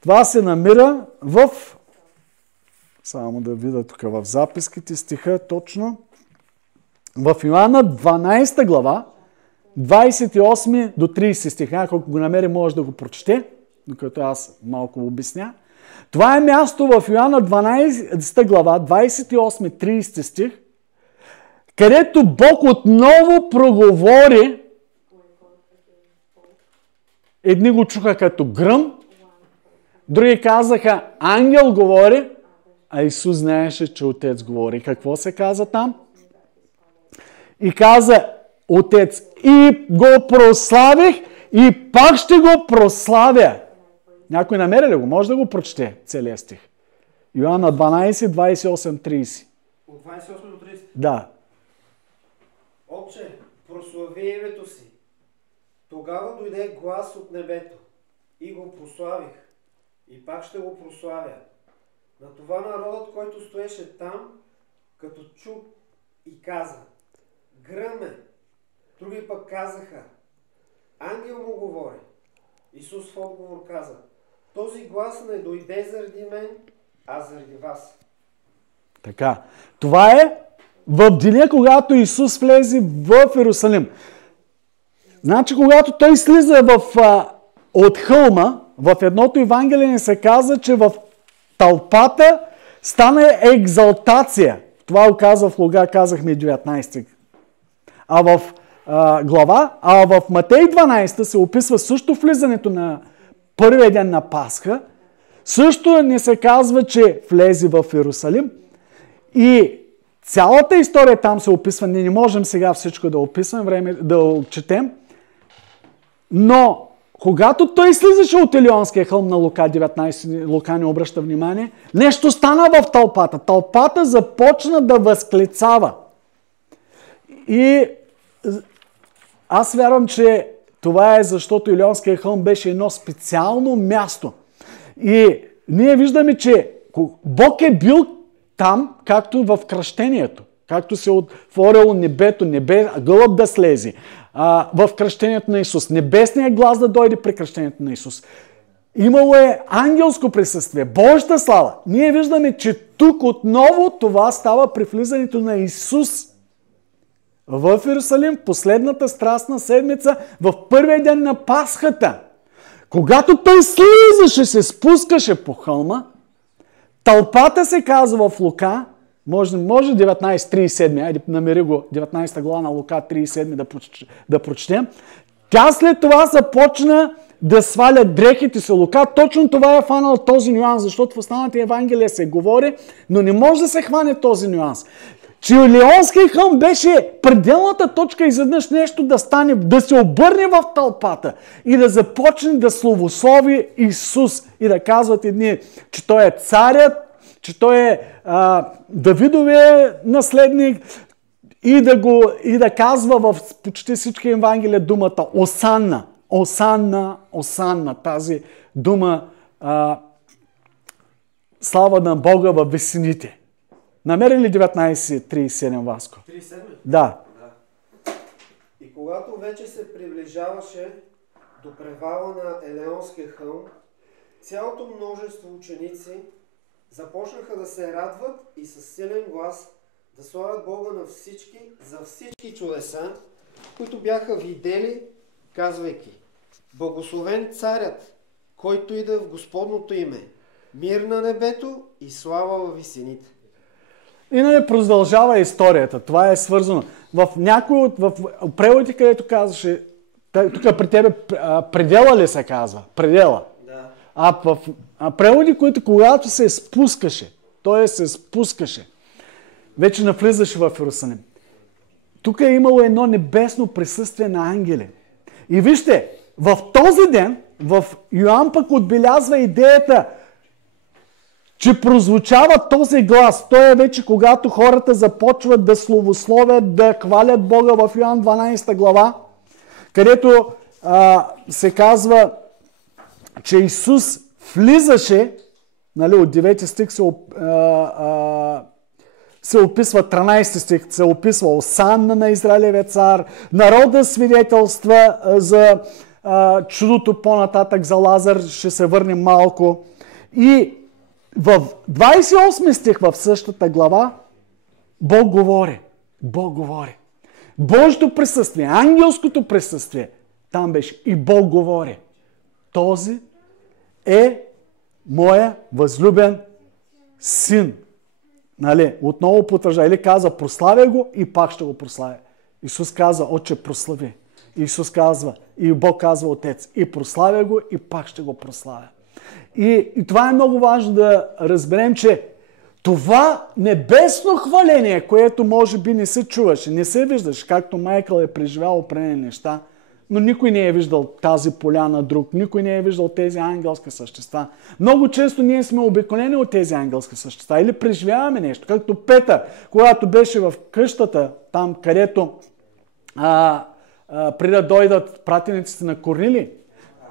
Това се намира в... Само да видя тук в записките стиха точно. В Йоанна 12 глава, 28 до 30 стиха, ако го намери, може да го прочете, докато аз малко обясня. Това е място в Йоанна 12 глава, 28-30 стих, където Бог отново проговори. Едни го чуха като гръм, други казаха ангел говори, а Исус знаеше, че Отец говори. Какво се каза там? И каза Отец, и го прославих, и пак ще го прославя. Някой намери ли го? Може да го прочете целия стих. Йоанна 12, 28, 30. От 28 до 30? Да. Отче, прослави името си. Тогава дойде глас от небето и го прославих. И пак ще го прославя. На това народът, който стоеше там, като чу и каза: гръм е. Други пък казаха: ангел му говори. Исус в отговор каза: този глас не дойде заради мен, а заради вас. Така. Това е в деня, когато Исус влезе в Иерусалим. Значи, когато той слиза от хълма, в едното Евангелие ни се каза, че в тълпата стана екзалтация. Това го казва в Лука, казахме 19 глава. А в Матей 12 се описва също влизането на първия ден на Пасха. Също ни се казва, че влезе в Иерусалим. И цялата история там се описва. Ние не можем сега всичко да описваме, време да четем. Но когато той слизаше от Илионския хълм на Лука 19, Лука не обръща внимание, нещо стана в тълпата. Тълпата започна да възклицава. И аз вярвам, че това е защото Илионския хълм беше едно специално място. И ние виждаме, че Бог е бил там, както в кръщението. Както се отворило небето, гълъб да слезе. В кръщението на Исус. Небесният глас да дойде при кръщението на Исус. Имало е ангелско присъствие, Божията слава. Ние виждаме, че тук отново това става при влизането на Исус в Иерусалим в последната страстна седмица, в първия ден на Пасхата. Когато той слизаше, се спускаше по хълма, тълпата се казва в Лука, може 19:37, айде намери го, 19 глава на Лука 37 да прочетем. Тя след това започна да сваля дрехите си. Лука точно това е фанал този нюанс, защото в останалите Евангелия се говори, но не може да се хване този нюанс. Че Леонския хълм беше пределната точка изведнъж нещо да стане, да се обърне в тълпата и да започне да славослови Исус и да казват едни, че той е царят, че той е Давидовия наследник и да казва в почти всички Евангелия думата Осанна. Осанна, Осанна, тази дума слава на Бога във висините. Намери ли 19:37, Васко? 37? Да. И когато вече се приближаваше до превала на Елеонския хълм, цялото множество ученици започнаха да се радват и със силен глас да славят Бога на всички, за всички чудеса, които бяха видели, казвайки: Благословен царят, който иде в Господното име, мир на небето и слава във висините. И нали продължава историята. Това е свързано. В някои от преводите, където казваше, тук при тебе предела ли се казва? Предела. Да. А в преводи, които когато се спускаше, той се спускаше, вече навлизаше в Иерусалим. Тук е имало едно небесно присъствие на ангели. И вижте, в този ден, в Йоан пък отбелязва идеята, че прозвучава този глас. Той е вече когато хората започват да славословят, да хвалят Бога в Йоан 12 глава, където се казва, че Исус влизаше, нали, от 9 стих се описва, 13 стих се описва Осанна на Израилевия цар, народа свидетелства за чудото по-нататък за Лазар, ще се върнем малко. И в 28 стих в същата глава Бог говори. Бог говори. Божието присъствие, ангелското присъствие, там беше. И Бог говори. Този е моя възлюбен син. Нали? Отново потвърждава. Или каза, прославя го и пак ще го прославя. Исус каза, Отче, прослави. Исус казва, и Бог казва, Отец, и прославя го и пак ще го прославя. И това е много важно да разберем, че това небесно хваление, което може би не се чуваше, не се виждаше, както Майкъл е преживял определени неща, но никой не е виждал тази поляна друг, никой не е виждал тези ангелски същества. Много често ние сме обиколени от тези ангелски същества или преживяваме нещо, както Петър, когато беше в къщата, там където преди да дойдат пратениците на Корнили,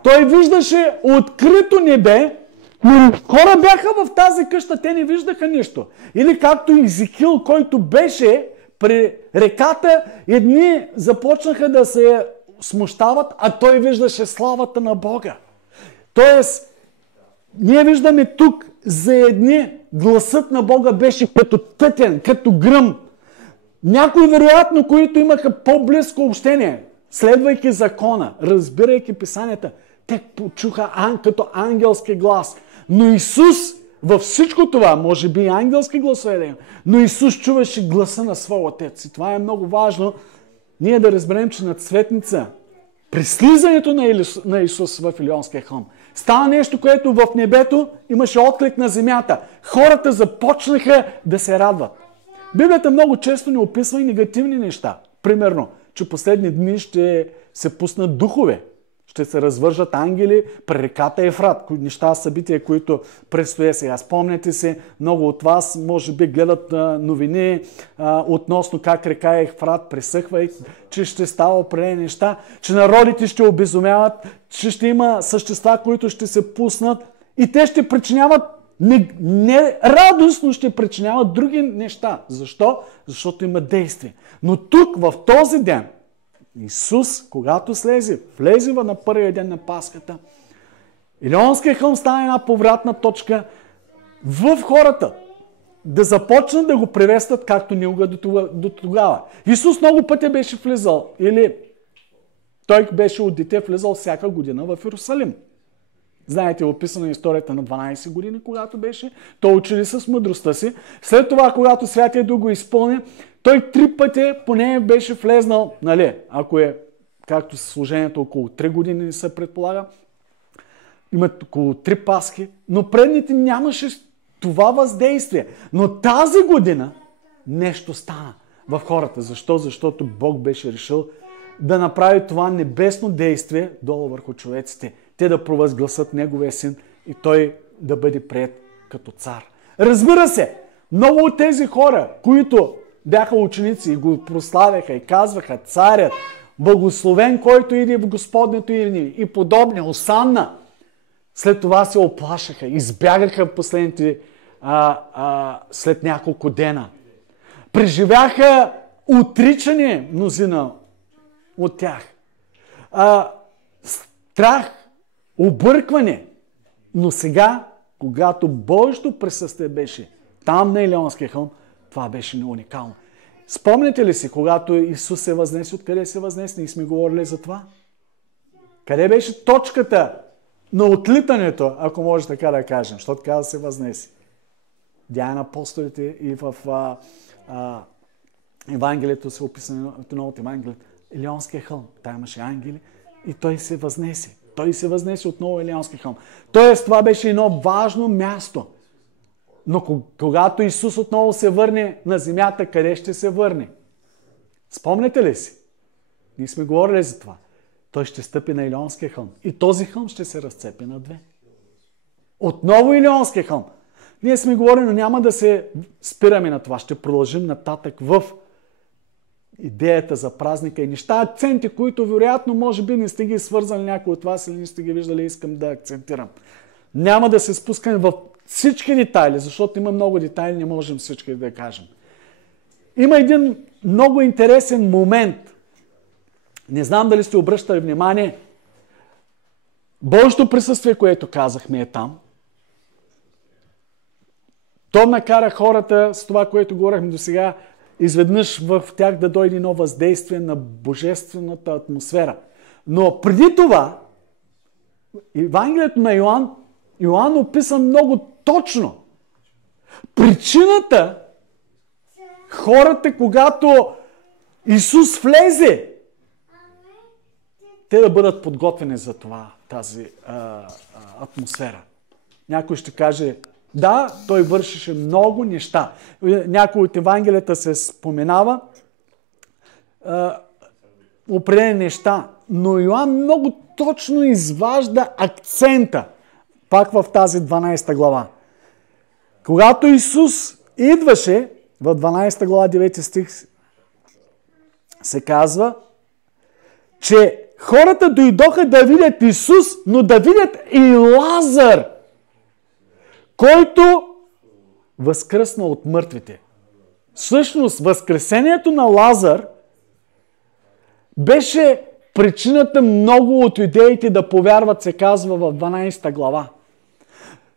той виждаше открито небе, но хора бяха в тази къща, те не виждаха нищо. Или както Изикил, който беше при реката, едни започнаха да се смущават, а той виждаше славата на Бога. Тоест, ние виждаме тук за едни гласът на Бога беше като тътен, като гръм. Някои вероятно, които имаха по-близко общение, следвайки закона, разбирайки писанията, те почуха като ангелски глас. Но Исус във всичко това, може би ангелски гласове да има, но Исус чуваше гласа на своя Отец. И това е много важно, ние да разберем, че на Цветница, при слизането на Исус в Илионския хълм, става нещо, което в небето имаше отклик на земята. Хората започнаха да се радват. Библията много често ни описва и негативни неща. Примерно, че последни дни ще се пуснат духове, ще се развържат ангели при реката Ефрат. Неща, събития, които предстоя сега. Спомняте се, много от вас може би гледат новини относно как река Ефрат пресъхва и че ще става определени неща, че народите ще обезумяват, че ще има същества, които ще се пуснат и те ще причиняват не радостно, ще причиняват други неща. Защо? Защото има действие. Но тук, в този ден, Исус, когато влезе на първия ден на Пасхата, Илионския хълм стана една повратна точка в хората. Да започнат да го приветстват както никога до тогава. Исус много пъти беше влизал, или той беше от дете влизал всяка година в Иерусалим. Знаете, описана историята на 12 години, когато беше. Той учили с мъдростта си. След това, когато Святия Дух го изпълни, той 3 пъти поне беше влезнал, нали, ако е, както служението, около 3 години се предполага, имат около 3 пасхи, но предните нямаше това въздействие. Но тази година нещо стана в хората. Защо? Защото Бог беше решил да направи това небесно действие долу върху човеците. Те да провъзгласат Неговия син и той да бъде приет като цар. Разбира се, много от тези хора, които бяха ученици и го прославяха и казваха царят, благословен, който иде в Господнето име и подобни, осанна, след това се оплашаха, избягаха в последните след няколко дена. Преживяха отричане мнозина от тях. Страх, объркване. Но сега, когато Божието присъствие беше там на Илионския хълм, това беше уникално. Спомняте ли си, когато Исус се възнесе, откъде се възнесе? Ние сме говорили за това. Къде беше точката на отлитането, ако може така да кажем, защото каза се възнесе. Деяния на апостолите и в Евангелието се описано от новото Евангелие. Илионския хълм. Там имаше ангели и той се възнесе. Той се възнесе отново Илионския хълм. Тоест, това беше едно важно място. Но когато Исус отново се върне на земята, къде ще се върне? Спомняте ли си? Ние сме говорили за това. Той ще стъпи на Илионския хълм. И този хълм ще се разцепи на 2. Отново Илионския хълм. Ние сме говорили, но няма да се спираме на това. Ще продължим нататък в идеята за празника и неща, акценти, които вероятно може би не сте ги свързали някой от вас или не сте ги виждали, искам да акцентирам. Няма да се спускаме в всички детайли, защото има много детайли, не можем всички да кажем. Има един много интересен момент. Не знам дали сте обръщали внимание. Божието присъствие, което казахме е там. То накара хората с това, което говорихме до сега, изведнъж в тях да дойде едно въздействие на божествената атмосфера. Но преди това, Евангелието на Йоан описа много точно причината хората, когато Исус влезе, те да бъдат подготвени за това, тази атмосфера. Някой ще каже, да, той вършеше много неща. Някой от Евангелията се споменава определени неща, но Йоан много точно изважда акцента, пак в тази 12 глава. Когато Исус идваше, в 12 глава 9 стих се казва, че хората дойдоха да видят Исус, но да видят и Лазар, който възкръсна от мъртвите. Всъщност, възкресението на Лазар беше причината много от юдеите да повярват, се казва в 12 глава.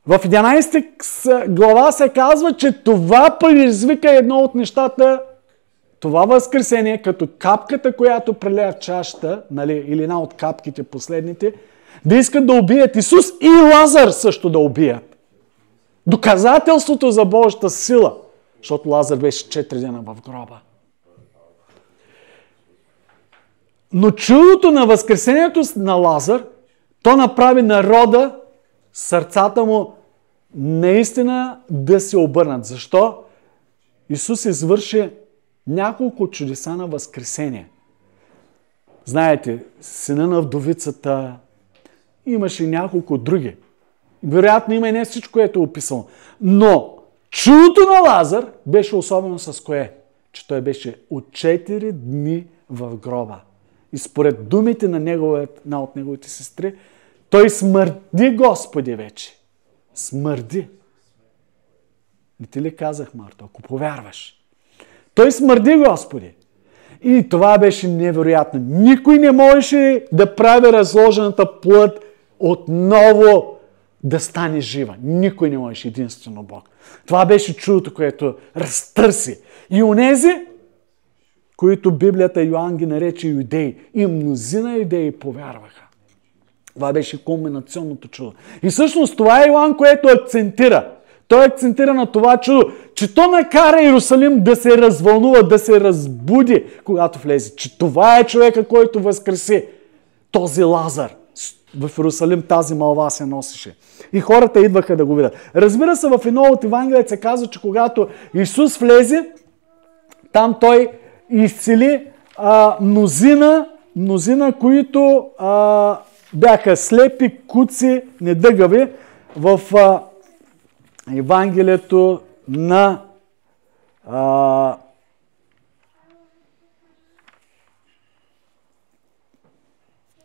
В 11 глава се казва, че това предизвика едно от нещата, това възкресение, като капката, която прелея в чашата, нали, или една от капките последните, да искат да убият Исус и Лазар също да убият. Доказателството за Божията сила, защото Лазар беше 4 дена в гроба. Но чудото на възкресението на Лазар, то направи народа, сърцата му наистина да се обърнат. Защо? Исус извърши няколко чудеса на възкресение. Знаете, сина на вдовицата, имаше няколко други. Вероятно има и не всичко, което е описано. Но чудото на Лазар беше особено с кое? Че той беше от 4 дни в гроба. И според думите на една от неговите сестри, той смърди, Господи, вече. Смърди. Не ти ли казах, Марто, ако повярваш? Той смърди, Господи. И това беше невероятно. Никой не можеше да прави разложената плът отново да стане жива. Никой не можеше, единствено Бог. Това беше чудото, което разтърси. И онези, които Библията Йоан ги нарече юдеи, и мнозина юдеи повярваха. Това беше кулминационното чудо. И всъщност това е Йоан, което акцентира. Той акцентира на това чудо, че то накара Иерусалим да се развълнува, да се разбуди, когато влезе. Че това е човека, който възкреси този Лазар. В Иерусалим тази мълва се носеше. И хората идваха да го видят. Разбира се, в едно от Евангелието се казва, че когато Исус влезе, там той изцели мнозина, които бяха слепи, куци, недъгави. В Евангелието на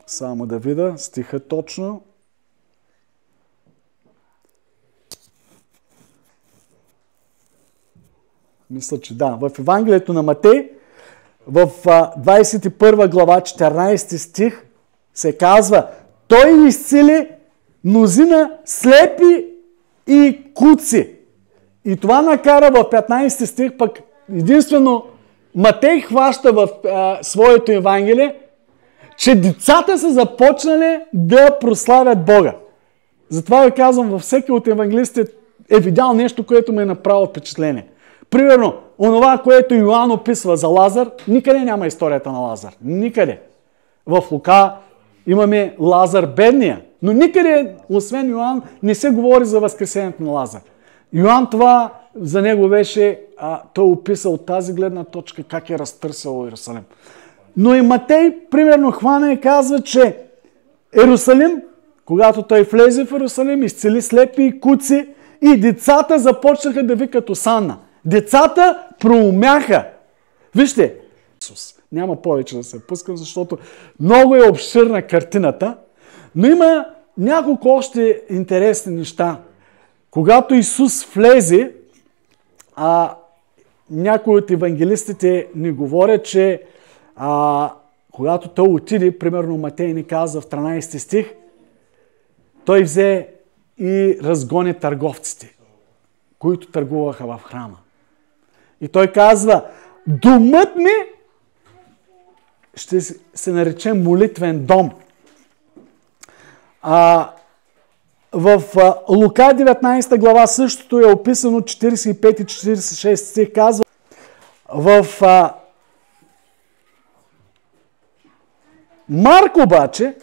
само да видя стиха точно. Мисля, че да. В Евангелието на Матей, в 21 глава, 14 стих, се казва: той изцели мнозина слепи и куци. И това накара в 15 стих, пък единствено Матей хваща в своето Евангелие, че децата са започнали да прославят Бога. Затова ви казвам, във всеки от евангелистите е видял нещо, което ме е направило впечатление. Примерно, онова, което Йоан описва за Лазар, никъде няма историята на Лазар. Никъде. В Лука имаме Лазар бедния, но никъде, освен Йоан, не се говори за възкресението на Лазар. Йоан това за него беше, той описал от тази гледна точка как е разтърсил Иерусалим. Но и Матей, примерно, хвана и казва, че Иерусалим, когато той влезе в Иерусалим, изцели слепи и куци и децата започнаха да викат Осанна. Децата проумяха. Вижте, няма повече да се пускам, защото много е обширна картината, но има няколко още интересни неща. Когато Исус влезе, някои от евангелистите ни говорят, че когато той отиде, примерно Матей ни казва в 13 стих, той взе и разгони търговците, които търгуваха в храма. И той казва: домът ми ще се нарече молитвен дом. В Лука 19 глава същото е описано, 45 и 46 стих казва. В Марк обаче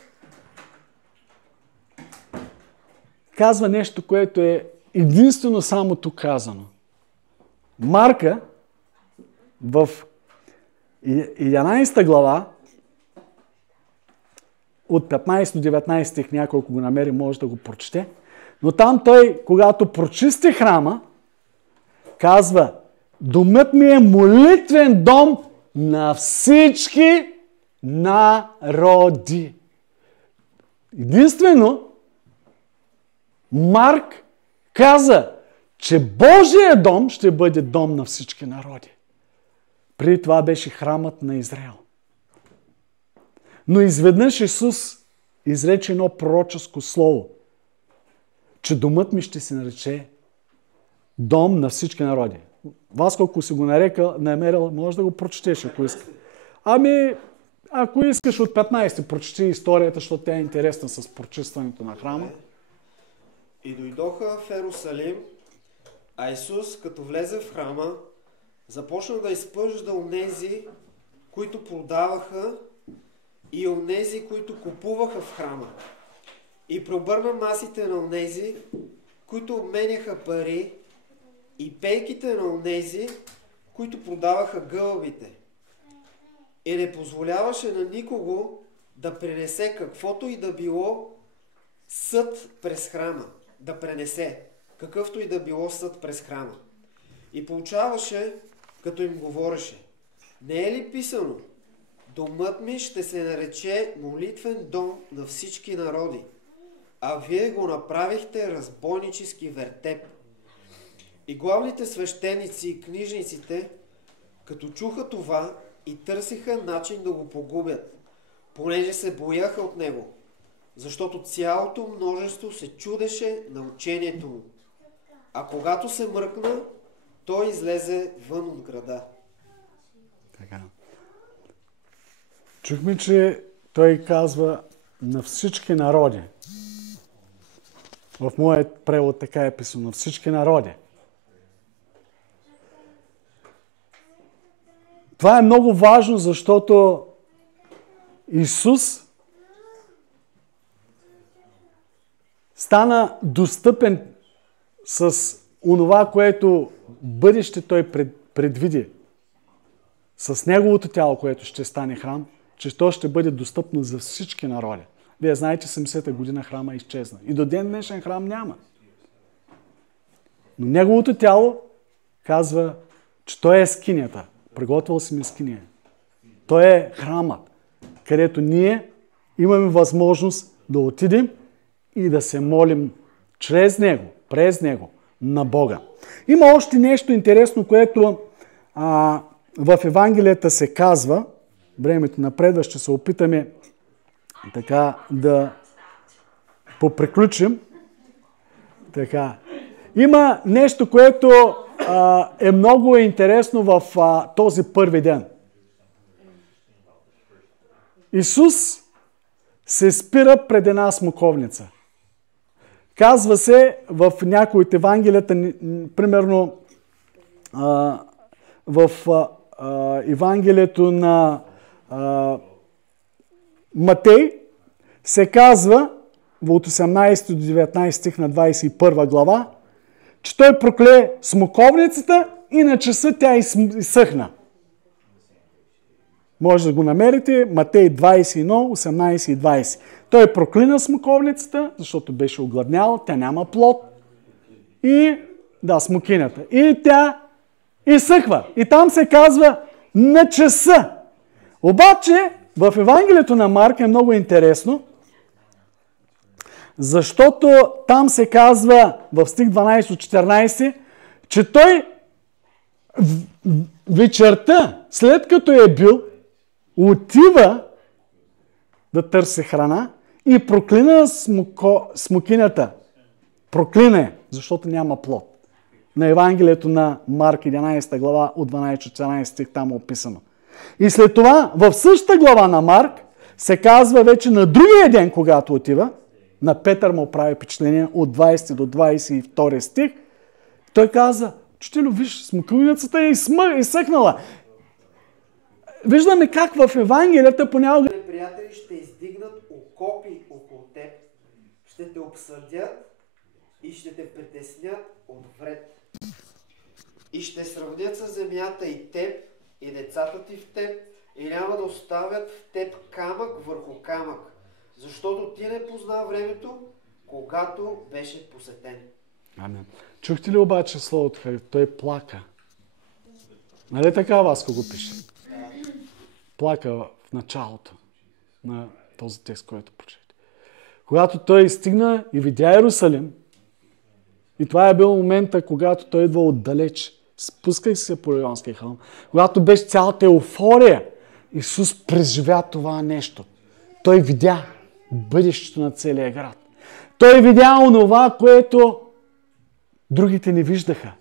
казва нещо, което е единствено само тук казано. Марка в 11 глава от 15 до 19 стих, няколко го намери, може да го прочете. Но там той, когато прочисти храма, казва: домът ми е молитвен дом на всички народи. Единствено, Марк каза, че Божия дом ще бъде дом на всички народи. Преди това беше храмът на Израел. Но изведнъж Исус изрече едно пророческо слово, че домът ми ще се нарече дом на всички народи. Вас, колко си го намерил, може да го прочетеш, ако искаш. Ако искаш от 15, прочети историята, защото тя е интересна с прочистването на храма. И дойдоха в Иерусалим, а Исус, като влезе в храма, започна да изпъжда онези, които продаваха, и онези, които купуваха в храма. И преобърна масите на онези, които обменяха пари, и пейките на онези, които продаваха гълъбите. И не позволяваше на никого да пренесе каквото и да било съд през храма. Да пренесе какъвто и да било съд през храма. И получаваше, като им говореше: не е ли писано: домът ми ще се нарече молитвен дом на всички народи, а вие го направихте разбойнически вертеп. И главните свещеници и книжниците, като чуха това, и търсиха начин да го погубят, понеже се бояха от него, защото цялото множество се чудеше на учението му. А когато се мръкна, той излезе вън от града. Така. Чухме, че той казва на всички народи. В моят превод така е писано, на всички народи. Това е много важно, защото Исус стана достъпен с онова, което бъдеще той предвиди. С Неговото тяло, което ще стане храм, че то ще бъде достъпно за всички народи. Вие знаете, 70-та година храма изчезна. И до ден днешен храм няма. Но Неговото тяло казва, че той е скинията. Приготвил си ми скиния. Той е храмът, където ние имаме възможност да отидем и да се молим чрез Него, през Него, на Бога. Има още нещо интересно, което в Евангелията се казва. Времето напредва, ще се опитаме така да поприключим. Така. Има нещо, което е много интересно в този първи ден. Исус се спира пред една смоковница. Казва се в някои от Евангелията, примерно в Евангелието на Матей, се казва от 18 до 19 стих на 21 глава, че той прокле смоковницата и на часа тя изсъхна. Може да го намерите, Матей 21, 18 и 20. Той проклина смоковницата, защото беше огладняла, тя няма плод. И, смокинята. И тя изсъхва. И там се казва на часа. Обаче, в Евангелието на Марк е много интересно, защото там се казва в стих 12-14, че той вечерта, след като е бил, отива да търси храна и проклина смокинята. Проклина е, защото няма плод. На Евангелието на Марк 11 глава от 12-14 стих там е описано. И след това в същата глава на Марк се казва вече на другия ден, когато отива, на Петър му прави впечатление от 20 до 22 стих, той каза, учителю, виж, смокиницата е изсъхнала. Виждаме как в Евангелията понякога... Приятели ще издигнат окопи около теб, ще те обсъдят и ще те притеснят от вред. И ще сравнят със земята и теб, и децата ти в теб, и няма да оставят в теб камък върху камък, защото ти не позна времето, когато беше посетен. Амин. Чухте ли обаче словото, как той плака? Нали така Васко го пише? Плака в началото на този текст, който прочете. Когато той стигна и видя Иерусалим, и това е бил момента, когато той идва отдалеч, спускай се по Йорданския хълм, когато беше цялата еуфория, Исус преживя това нещо. Той видя бъдещето на целия град. Той видя онова, което другите не виждаха.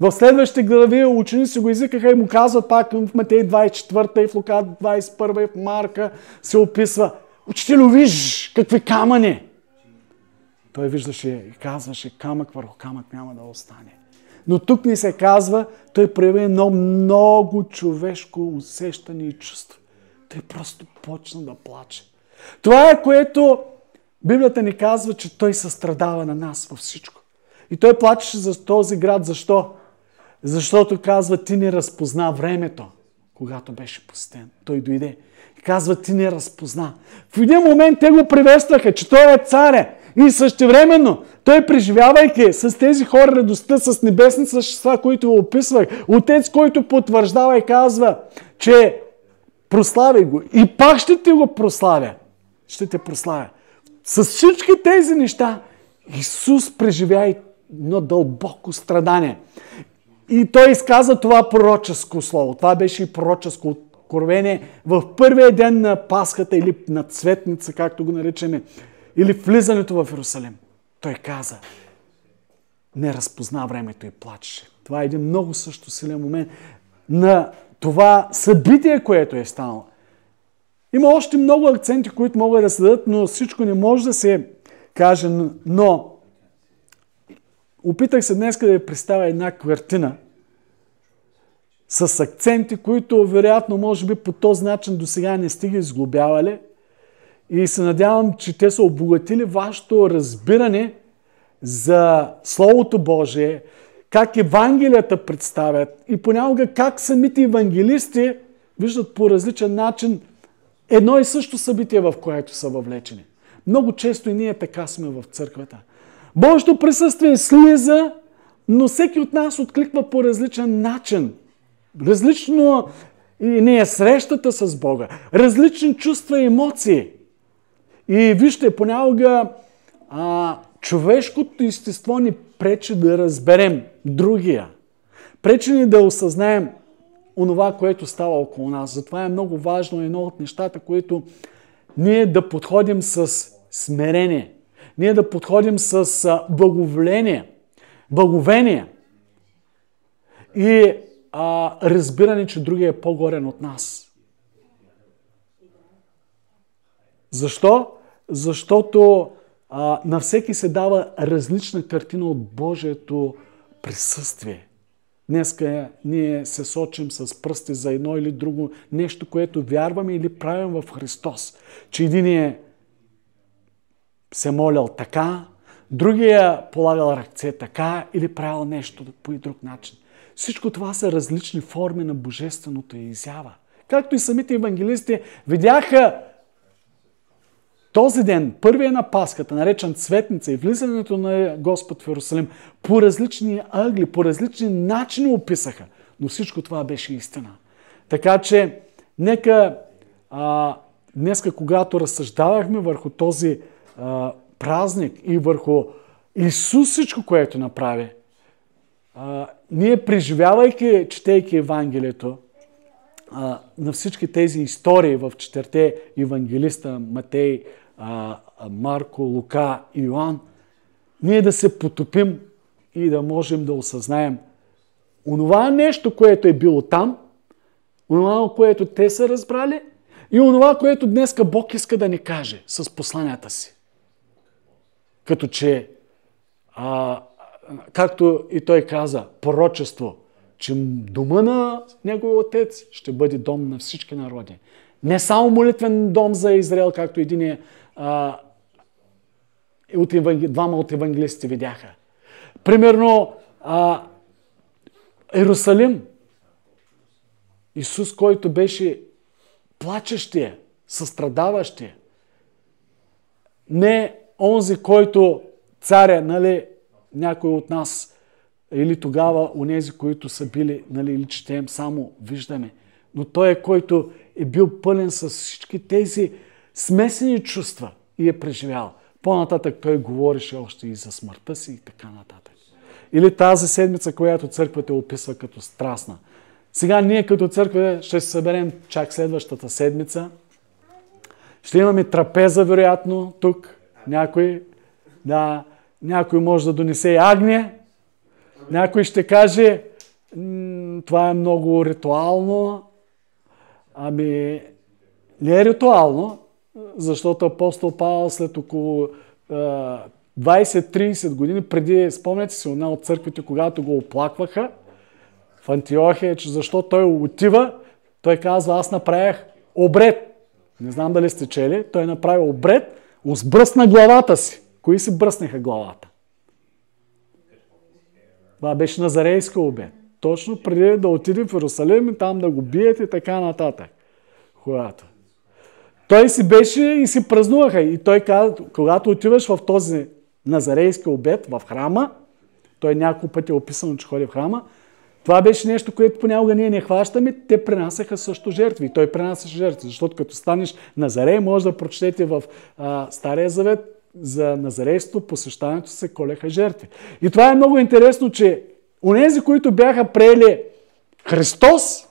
В следващите глави ученици го извикаха и му казват пак в Матей 24 и в Лука 21 и в Марка се описва: учителю, виж какви камъни! Той виждаше и казваше: камък върху камък няма да остане. Но тук ни се казва, той прояви едно много човешко усещане и чувство. Той просто почна да плаче. Това е, което Библията ни казва, че той състрадава на нас във всичко. И той плачеше за този град. Защо? Защото казва, ти не разпозна времето, когато беше посетен. Той дойде и казва, ти не разпозна. В един момент те го приветстваха, че той е царя. И същевременно той, преживявайки с тези хора радостта, с небесни същества, които го описвах, Отец, който потвърждава и казва, че прослави го. И пак ще ти го прославя. Ще те прославя. С всички тези неща Исус преживя едно дълбоко страдание. И той изказа това пророческо слово. Това беше и пророческо, Откровение, в първия ден на Пасхата или на Цветница, както го наричаме, или влизането в Иерусалим. Той каза, не разпозна времето и плачеше. Това е един много също силен момент на това събитие, което е станало. Има още много акценти, които могат да се дадат, но всичко не може да се каже. Но опитах се днес да ви представя една картина с акценти, които вероятно, може би по този начин до сега не сте ги изглобявали. И се надявам, че те са обогатили вашето разбиране за Словото Божие, как Евангелията представят и понякога как самите евангелисти виждат по различен начин едно и също събитие, в което са въвлечени. Много често и ние така сме в църквата. Божието присъствие слиза, но всеки от нас откликва по различен начин. Различно и не е срещата с Бога. Различни чувства и емоции. И вижте, понякога човешкото естество ни пречи да разберем другия. Пречи ни да осъзнаем онова, което става около нас. Затова е много важно едно от нещата, които ние да подходим с смирение. Ние да подходим с благовение и разбиране, че другия е по-горен от нас. Защо? Защото на всеки се дава различна картина от Божието присъствие. Днеска ние се сочим с пръсти за едно или друго нещо, което вярваме или правим в Христос. Че един се молял така, другия полагал ръце така или правил нещо по и друг начин. Всичко това са различни форми на божественото изява. Както и самите евангелисти видяха този ден, първия на Пасхата, наречен Цветница и влизането на Господ в Иерусалим, по различни ъгли, по различни начини описаха. Но всичко това беше истина. Така че, нека днеска, когато разсъждавахме върху този празник и върху Исус всичко, което направи, ние преживявайки, четейки Евангелието, на всички тези истории в четирите евангелиста Матей, Марко, Лука и Йоан, ние да се потопим и да можем да осъзнаем онова нещо, което е било там, онова, което те са разбрали и онова, което днеска Бог иска да ни каже с посланията си. Като че, както и той каза, пророчество, че дома на неговия отец ще бъде дом на всички народи. Не само молитвен дом за Израел, както двама от евангелистите видяха. Примерно, Иерусалим, Исус, който беше плачещия, състрадаващия, не онзи, който царя, нали, някой от нас, или тогава онези, които са били, нали, или четем, само виждаме. Но той е, който е бил пълен с всички тези смесени чувства и е преживял. По-нататък той говореше още и за смъртта си и така нататък. Или тази седмица, която църквата описва като страстна. Сега ние като църква ще се съберем чак следващата седмица. Ще имаме трапеза, вероятно, тук. Някой може да донесе агне. Някой ще каже, това е много ритуално. Ами, не е ритуално, защото апостол Павел след около 20-30 години преди, спомняте си, една от църквите, когато го оплакваха в Антиохия, че защо той отива, той казва, аз направих обред. Не знам дали сте чели, той направи обред, сбръсна главата си. Кои си бръснаха главата? Това беше назарейски обед. Точно преди да отиде в Иерусалим и там да го бият и така нататък. Хората. Той си беше и си празнуваха. И той каза, когато отиваш в този назарейски обед в храма, той няколко пъти е описано, че ходи в храма, това беше нещо, което понякога ние не хващаме, те принасяха също жертви. И той принасяше жертви, защото като станеш назарей, може да прочетете в Стария Завет за назарейство, посещането се колеха жертви. И това е много интересно, че онези, които бяха приели Христос,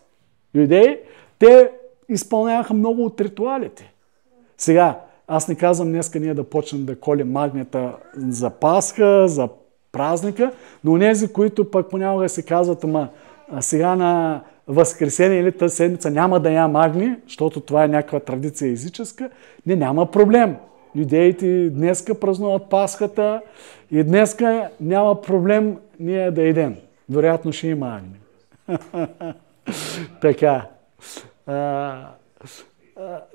юдеи, те изпълняваха много от ритуалите. Сега, аз не казвам днеска ние да почнем да колем магнета за Пасха, за празника, но онези, които пък понякога се казват, ама сега на Възкресение или тази седмица няма да ям агни, защото това е някаква традиция езическа, няма проблем. Юдеите днеска празнуват Пасхата и днеска няма проблем ние да идем. Вероятно ще има агни. Така.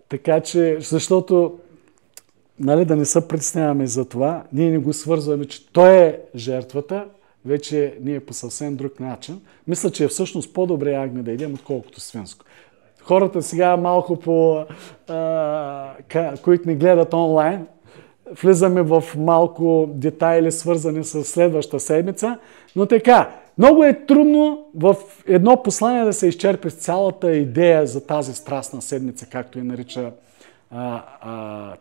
Така че, защото да не се притесняваме за това, ние не го свързваме, че той е жертвата, вече ние по съвсем друг начин. Мисля, че е всъщност по-добре агне да идем, отколкото свинско. Хората сега малко които ни гледат онлайн, влизаме в малко детайли, свързани с следващата седмица, но така, много е трудно в едно послание да се изчерпи цялата идея за тази страстна седмица, както и нарича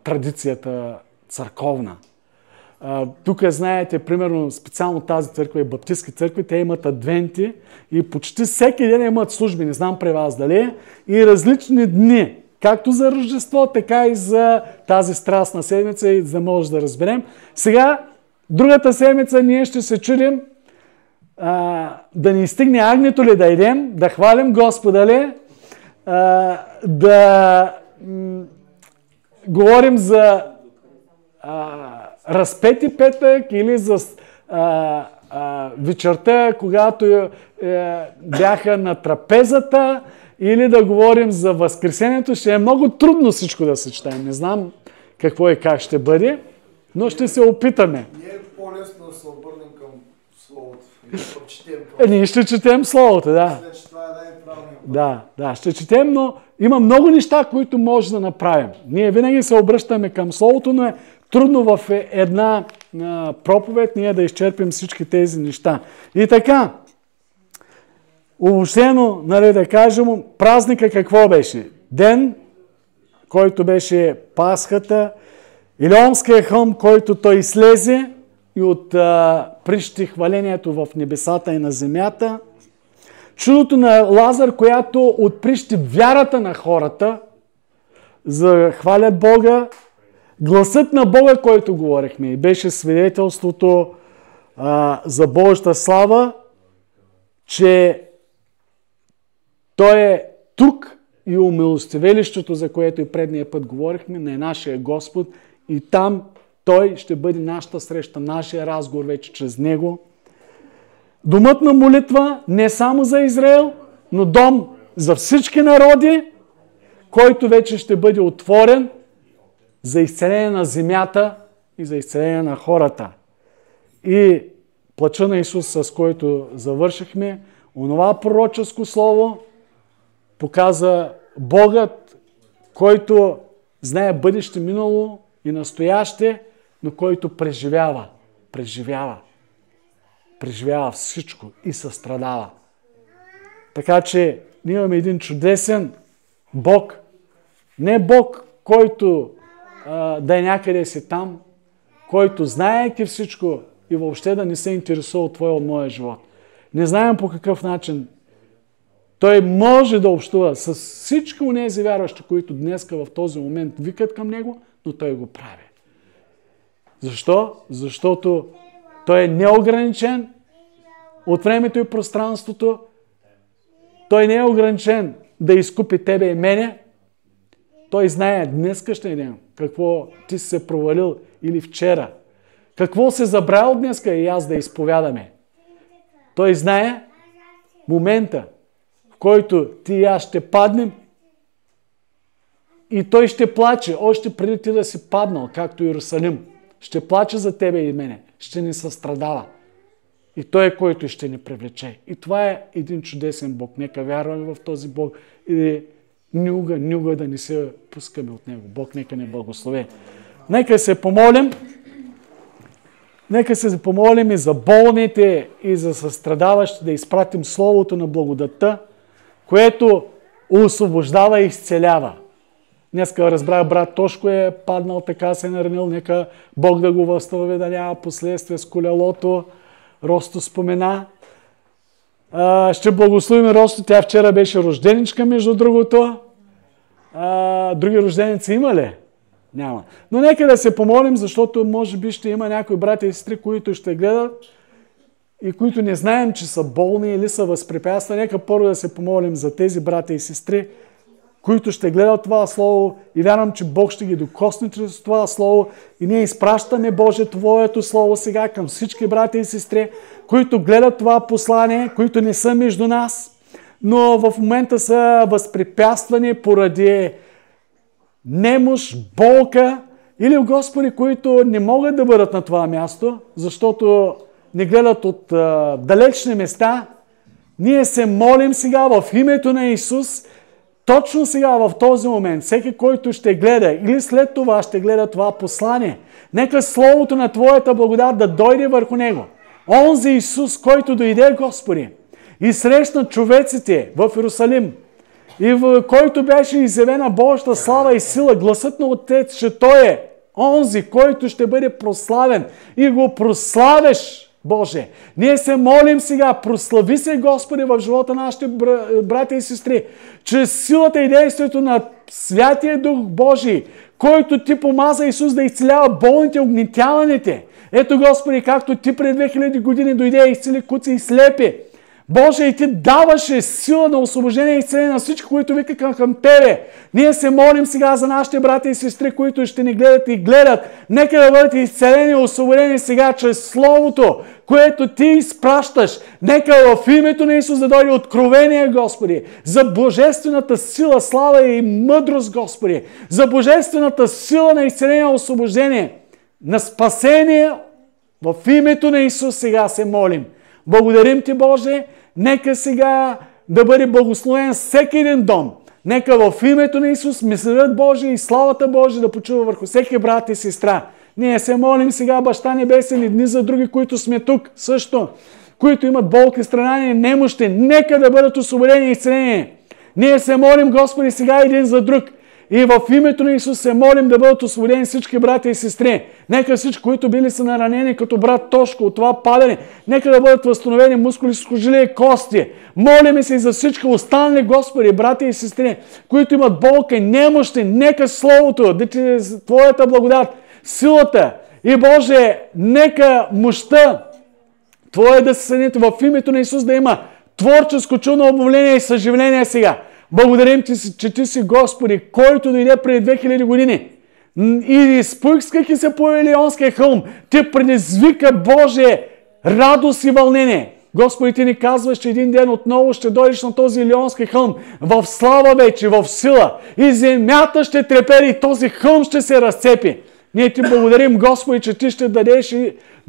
традицията църковна. Тук знаете, примерно, специално тази църква и баптистски църкви, те имат адвенти и почти всеки ден имат служби, не знам при вас дали е, и различни дни, както за Рождество, така и за тази страстна седмица, и за да може да разберем. Сега, другата седмица, ние ще се чудим да ни стигне агнето ли да идем, да хвалим Господа ли, да говорим за разпети петък или за вечерта, когато бяха на трапезата, или да говорим за Възкресението. Ще е много трудно всичко да съчетаем. Не знам какво и как ще бъде, но ще се опитаме. Не е по-лесно да се обърнем към Словото. Ние ще четем Словото, да. Да, ще четем, но има много неща, които може да направим. Ние винаги се обръщаме към Словото, но е трудно в една проповед ние да изчерпим всички тези неща. И така, обобщено, да кажем, празника какво беше? Ден, който беше Пасхата, Илионския хълм, който той слезе и прищи хвалението в небесата и на земята. Чудото на Лазар, която отприщи вярата на хората, за да хвалят Бога. Гласът на Бога, който говорихме, и беше свидетелството за Божията слава, че Той е тук и умилостивелището, за което и предния път говорихме, на нашия Господ, и там Той ще бъде нашата среща, нашия разговор вече чрез Него. Домът на молитва не само за Израел, но дом за всички народи, който вече ще бъде отворен за изцеление на земята и за изцеление на хората. И плача на Исус, с който завършихме, онова пророческо слово показа Богът, който знае бъдеще, минало и настояще, но който преживява всичко и състрадава. Така че ние имаме един чудесен Бог. Не Бог, който да е някъде си там, който знаейки всичко и въобще да не се интересува от твоя, от моя живот. Не знаем по какъв начин Той може да общува с всички онези вярващи, които днеска в този момент викат към Него, но Той го прави. Защо? Защото Той е неограничен от времето и пространството. Той не е ограничен да изкупи тебе и мене. Той знае днеска ще идем какво ти си се провалил или вчера. Какво се забравил днеска и аз да изповядаме. Той знае момента, в който ти и аз ще паднем и Той ще плаче, още преди ти да си паднал, както Иерусалим. Ще плаче за тебе и мене. Ще ни състрадава. И Той е, който ще ни привлече. И това е един чудесен Бог. Нека вярваме в този Бог и никога да не се пускаме от Него. Бог нека ни благослови. Нека се помолим. Нека се помолим и за болните, и за състрадаващи, да изпратим Словото на благодатта, което освобождава и изцелява. Днеска разбрах, брат Тошко е паднал, така се наранил, нека Бог да го възстанови, да няма последствия с колелото. Росто спомена. Ще благословим Росто, тя вчера беше рожденичка, между другото. други рожденици има ли? Няма. Но нека да се помолим, защото може би ще има някои братя и сестри, които ще гледат и които не знаем, че са болни или са възпрепятствани. Нека първо да се помолим за тези братя и сестри, които ще гледат това слово и вярвам, че Бог ще ги докосне чрез това слово и ние изпращаме, Боже, Твоето слово сега към всички братя и сестри, които гледат това послание, които не са между нас, но в момента са възпрепятствани поради немощ, болка или, Господи, които не могат да бъдат на това място, защото не гледат от далечни места. Ние се молим сега в името на Исус, точно сега в този момент, всеки, който ще гледа или след това ще гледа това послание, нека Словото на Твоята благодат да дойде върху него. Онзи Исус, който дойде, Господи, и срещна човеците в Иерусалим, и в който беше изявена Божията слава и сила, гласът на Отец, че Той е онзи, който ще бъде прославен и го прославяш, Боже. Ние се молим сега, прослави се, Господи, в живота на нашите братя и сестри, чрез силата и действието на Святия Дух Божий, който Ти помаза Исус да изцелява болните, огнетяваните. Ето, Господи, както Ти пред 2000 години дойде и изцели куци и слепи. Боже, и Ти даваше сила на освобождение и изцеление на всички, които викаха към Тебе. Ние се молим сега за нашите брати и сестри, които ще ни гледат и гледат. Нека да бъдат изцелени и освободени сега чрез Словото, което Ти изпращаш. Нека в името на Исус да дойде откровение, Господи, за божествената сила, слава и мъдрост, Господи, за божествената сила на изцеление и освобождение, на спасение. В името на Исус сега се молим. Благодарим Ти, Боже. Нека сега да бъде благословен всеки един дом. Нека в името на Исус милостта Божия и славата Божия да почува върху всеки брат и сестра. Ние се молим сега, Баща Небесен, и дни за други, които сме тук също, които имат болки, страдания, немощи. Нека да бъдат освободени и изцелени. Ние се молим, Господи, сега един за друг. И в името на Исус се молим да бъдат освободени всички братя и сестри. Нека всички, които били са наранени като брат Тошко от това падане, нека да бъдат възстановени мускули, сухожилия и кости. Молиме се и за всички останали, Господи, братя и сестри, които имат болка и немощи. Нека Словото, да Ти Твоята благодат, силата и, Боже, нека мощта Твоя да се съдите в името на Исус, да има творческо чудно обновление и съживление сега. Благодарим Ти, че Ти си, Господи, който дойде преди 2000 години и спускайки се по Елионския хълм, Ти предизвика, Боже, радост и вълнение. Господи, Ти ни казваш, че един ден отново ще дойдеш на този Елионски хълм в слава вече, в сила, и земята ще трепери и този хълм ще се разцепи. Ние Ти благодарим, Господи, че Ти ще дадеш,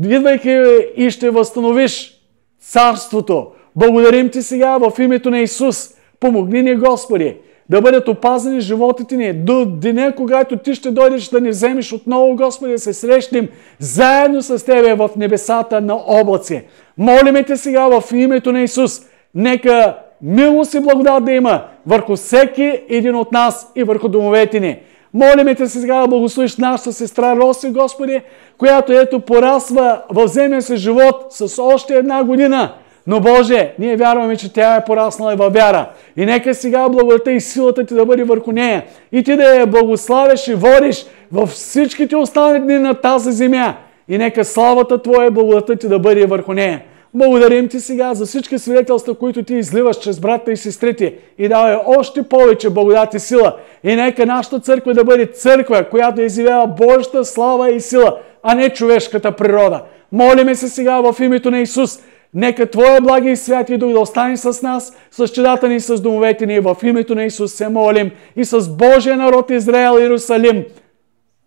идвайки и ще възстановиш царството. Благодарим Ти сега в името на Исус. Помогни ни, Господи, да бъдат опазени животите ни до деня, когато Ти ще дойдеш да ни вземеш отново, Господи, да се срещнем заедно с Тебе в небесата на облаци. Молиме Те сега в името на Исус. Нека милост и благодат да има върху всеки един от нас и върху домовете ни. Молиме Те сега да благословиш нашата сестра Роси, Господи, която ето порасва в земя си живот с още една година. Но, Боже, ние вярваме, че тя е пораснала и във вяра. И нека сега благодата и силата Ти да бъде върху нея. И Ти да я благославяш и водиш във всичките останали дни на тази земя. И нека славата Твоя и благодата Ти да бъде върху нея. Благодарим Ти сега за всички свидетелства, които Ти изливаш чрез брата и сестрите. И давай още повече благодат и сила. И нека нашата църква да бъде църква, която изявява Божията слава и сила, а не човешката природа. Молиме се сега в името на Исус. Нека Твоя благи и святи Дух да остане с нас, с чедата ни и с домовете ни. В името на Исус се молим и с Божия народ Израел и Иерусалим.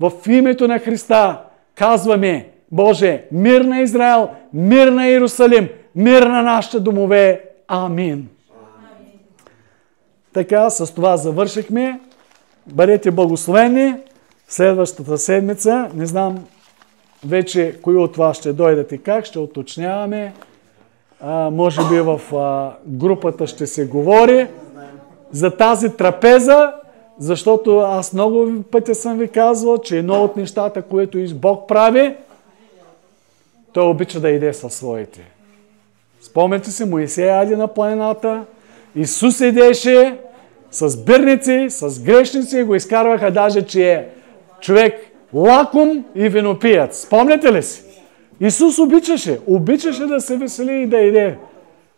В името на Христа казваме, Боже, мир на Израел, мир на Иерусалим, мир на нашите домове. Амин. Така, с това завършихме. Бъдете благословени. Следващата седмица, не знам вече кои от вас ще дойдат и как, ще уточняваме. Може би в групата ще се говори за тази трапеза, защото аз много пъти съм ви казвал, че едно от нещата, което Бог прави, Той обича да иде със своите. Спомняте си, Моисей яде на планината, Исус идеше с бирници, с грешници, го изкарваха даже, че е човек лаком и винопиец. Спомняте ли си? Исус обичаше да се весели и да иде.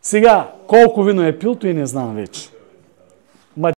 Сега, колко вино е пил, той не знам вече.